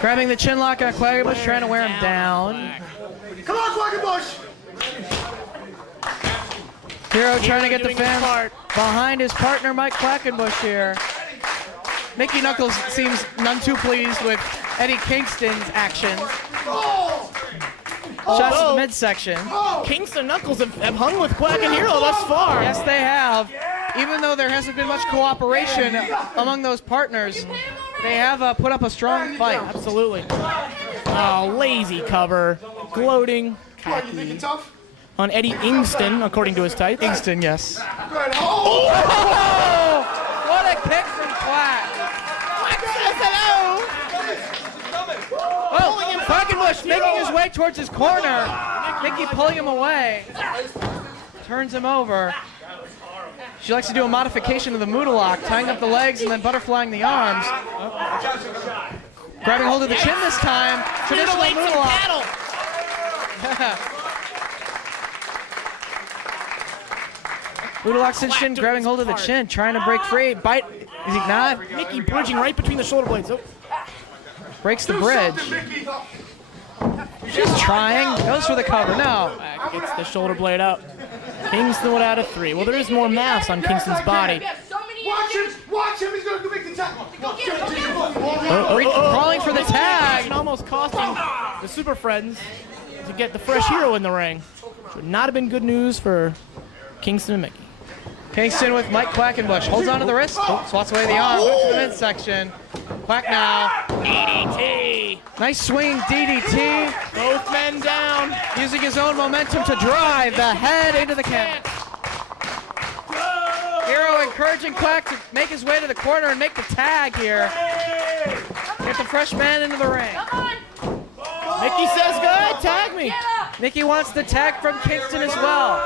Grabbing the chin lock on Quackenbush, trying to wear him down. Come on, Quackenbush! Hero trying to get the fans behind his partner, Mike Quackenbush here. Mickey Knuckles seems none too pleased with Eddie Kingston's actions. Shots to the midsection. Kingston Knuckles have hung with Quack and Hero thus far. Yes, they have. Even though there hasn't been much cooperation among those partners, they have put up a strong fight. Absolutely. Oh, lazy cover. Gloating. You think it's tough? On Eddie Kingston, according to his tights. Kingston, yes. Good. Oh! What a kick from Quack. Oh, Quackenbush making his way towards his corner. Mickey pulling him away. Turns him over. She likes to do a modification of the Moodalock, tying up the legs and then butterflying the arms. Grabbing hold of the chin this time. Traditional Moodalock. Moodalock cinched in, grabbing hold of the chin, trying to break free. Bite. Is he not? Mickey bridging right between the shoulder blades. Oh. Breaks the bridge. She's trying. Goes for the cover. No. Gets the shoulder blade up. Kingston would add a 3. Well, there is more mass on Kingston's body. Watch him! Watch him! He's going to make the tackle. Crawling for the tag. And almost costing the Super Friends to get the fresh Hero in the ring. Which would not have been good news for Kingston and Mickey. Kingston with Mike Quackenbush. Holds onto the wrist. Oh, swats away the arm. Goes to the midsection. Quack now. DDT. Nice swinging DDT. Both men down. Using his own momentum to drive the head into the canvas. Hero encouraging Quack to make his way to the corner and make the tag here. Get the fresh man into the ring. Come on. Mickey says, go ahead, tag me. Mickey wants the tag from Kingston as well.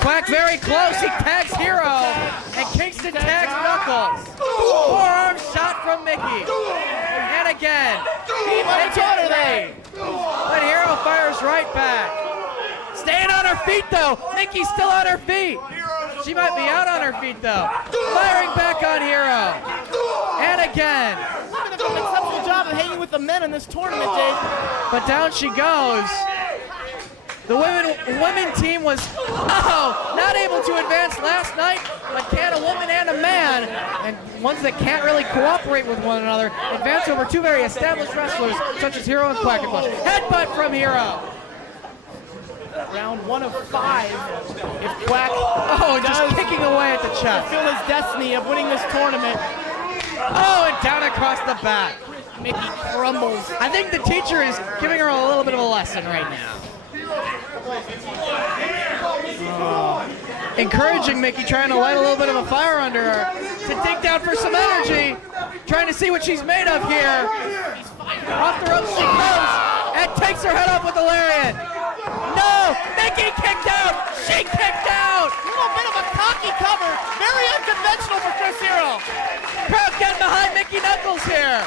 Quack very close. He tags Hero, and Kingston tags Knuckles. Forearm shot from Mickey. And again. But Hero fires right back. Staying on her feet, though. Mickey's still on her feet. She might be out on her feet, though. Firing back on Hero. And again. She's doing an exceptional job of hanging with the men in this tournament, Dave. But down she goes. The women team was not able to advance last night, but can a woman and a man, and ones that can't really cooperate with one another, advance over two very established wrestlers such as Hero and Quackenbush. Headbutt from Hero. Round 1 of 5. If Quack just kicking away at the chest. Fulfill his destiny of winning this tournament. Oh, and down across the back. Mickey crumbles. I think the teacher is giving her a little bit of a lesson right now. Encouraging Mickey, trying to light a little bit of a fire under her to dig down for some energy, trying to see what she's made of here. Off the ropes she comes and takes her head off with a lariat. No, Mickey kicked out. She kicked out. A little bit of a cocky cover, very unconventional for Chris Hero. Crowd getting behind Mickey Knuckles here.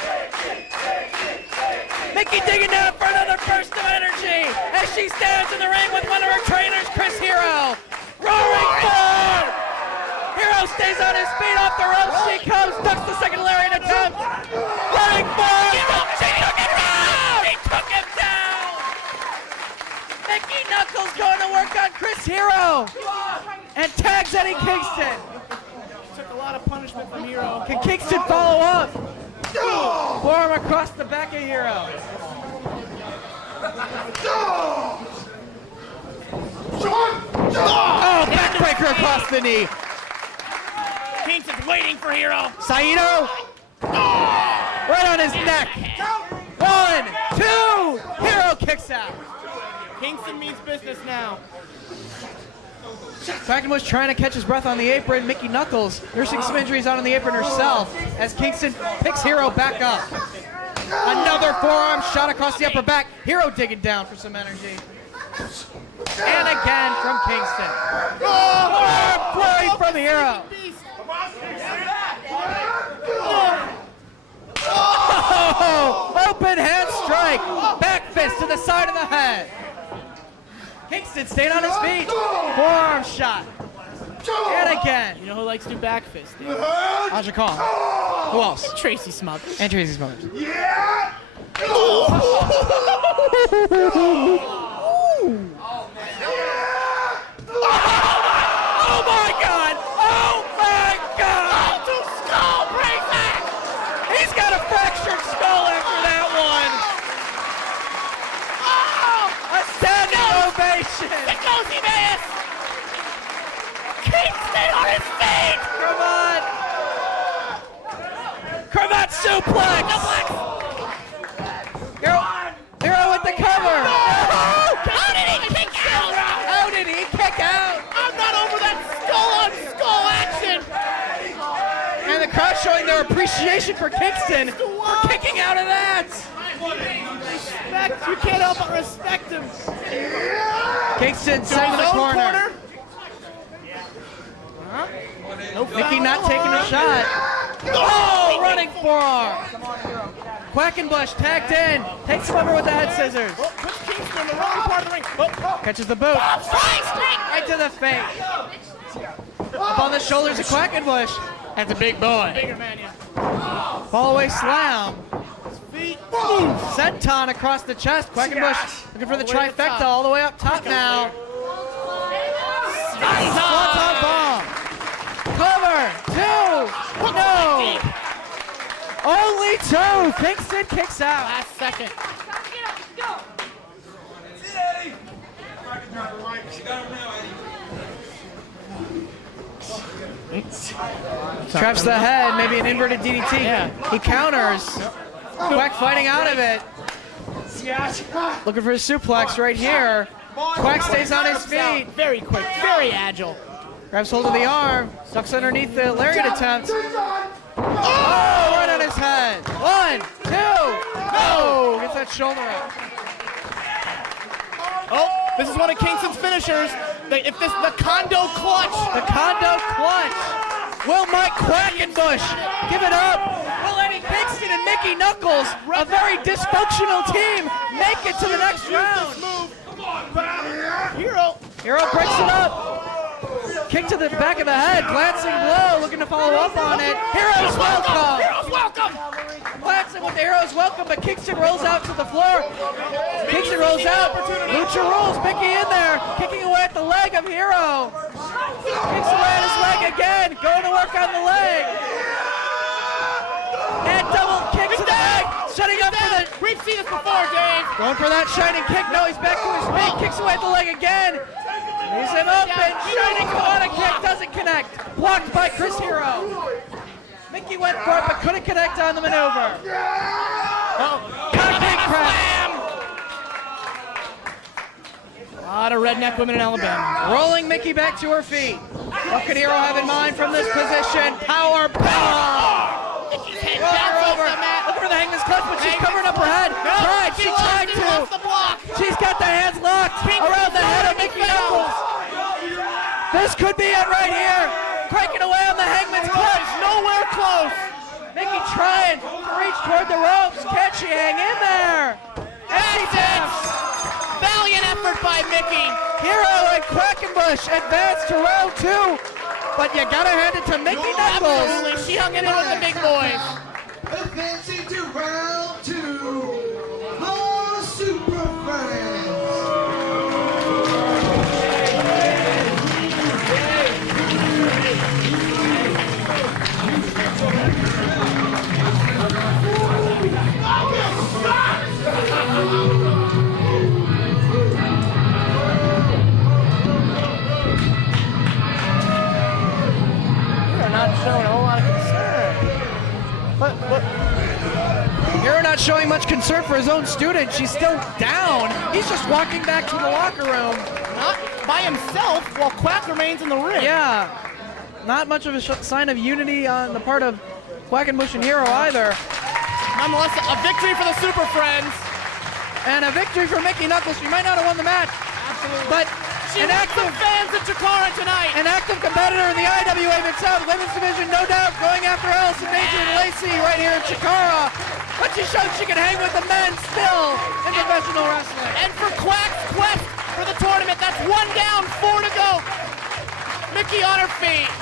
Mickey digging down for another burst of energy as she stands in the ring with one of her trainers, Chris Hero. Roaring forward! Hero stays on his feet, off the ropes she comes, ducks the second lariat attempt. Running forward! She took him down! She took him down! Mickey Knuckles going to work on Chris Hero and tags Eddie Kingston. Took a lot of punishment from Hero. Can Kingston follow up? Forearm across the back of Hero. Oh, backbreaker across the knee. Kingston's waiting for Hero. Saito. Right on his neck. 1, 2. Hero kicks out. Kingston means business now. Quackenbush trying to catch his breath on the apron. Mickey Knuckles nursing some injuries on the apron herself as Kingston picks Hero back up. Another forearm shot across the upper back. Hero digging down for some energy. And again from Kingston. Arm flurry from Hero. Oh, open hand strike. Back fist to the side of the head. Kingston stayed on his feet. Forearm shot. And again. You know who likes to do back fist? Aja Kong. Who else? Tracy Smothers. And Tracy Smothers. Yeah! Oh my God! Oh my God! Skull breaker! He's got a fractured skull after that one. A standing ovation. There goes Jimenez! Kingston on his feet! Come on. Cravat suplex. Hero with the cover. How did he kick out? How did he kick out? I'm not over that skull-on-skull action! And the crowd showing their appreciation for Kingston for kicking out of that. Respect, you can't help but respect him. Kingston sent to the corner. Mickey not taking a shot. Oh, running forearm. Quackenbush tagged in. Takes him over with the head scissors. Puts Kingston in the wrong part of the ring. Catches the boot. Right to the face. Up on the shoulders of Quackenbush. That's a big boy. Bigger man, yeah. Fall away slam. Feet. Senton across the chest. Quackenbush looking for the trifecta all the way up top now. Swanton bomb. Cover. 2. No. Only 2. Kingston kicks out. Last second. Traps the head, maybe an inverted DDT. Yeah. He counters. Quack fighting out of it. Looking for a suplex right here. Quack stays on his feet. Very quick, very agile. Grabs hold of the arm. Ducks underneath the lariat attempt. Oh, right on his head. 1, Oh, gets that shoulder up. Oh, this is one of Kingston's finishers. The Kondo clutch. The Kondo clutch. Will Mike Quackenbush give it up? Will Eddie Kingston and Mickey Knuckles, a very dysfunctional team, make it to the next round? Hero breaks it up. Kick to the back of the head, glancing blow, looking to follow up on it. Hero's welcome. Hero's welcome. Glancing with the Hero's welcome, but Kingston rolls out to the floor. Kingston rolls out. Lucha rolls, Mickey in there, kicking away at the leg of Hero. Kicks away at his leg again, going to work on the leg. And double kick to the leg, setting up for the... We've seen this before, Dave. Going for that shining kick. No, he's back to his feet. Kicks away at the leg again. Leaves him open. Shining Kawada kick doesn't connect. Blocked by Chris Hero. Mickey went for it, but couldn't connect on the maneuver. Concrete press. A lot of redneck women in Alabama. Rolling Mickey back to her feet. What could Hero have in mind from this position? Power bomb. Looking for the Hangman's clutch, but she's covering up her head. She tried to. She's got the hands locked around the head of Mickey Knuckles. This could be it right here. Cranking away on the Hangman's clutch. Nowhere close. Mickey trying to reach toward the ropes. Can she hang in there? And she does. Valiant effort by Mickey. Hero and Quackenbush advance to round 2. But you gotta hand it to Mickey Knuckles. Absolutely. She hung in there with the big boys. Advancing to round 2, the Super Friends. They're not showing a whole lot of concern. But Hero not showing much concern for his own student. She's still down. He's just walking back to the locker room. not by himself while Quack remains in the ring. Yeah, not much of a sign of unity on the part of Quackenbush and Hero either. Nonetheless, a victory for the Super Friends. And a victory for Mickey Knuckles. She might not have won the match, but She wants the fans of Chikara tonight. An active competitor in the IWA Mid-South Women's Division, no doubt, going after Allison Major and Lacey right here in Chikara. But she showed she can hang with the men still in professional wrestling. And for Quack's quest for the tournament, that's 1 down, 4 to go. Mickey on her feet.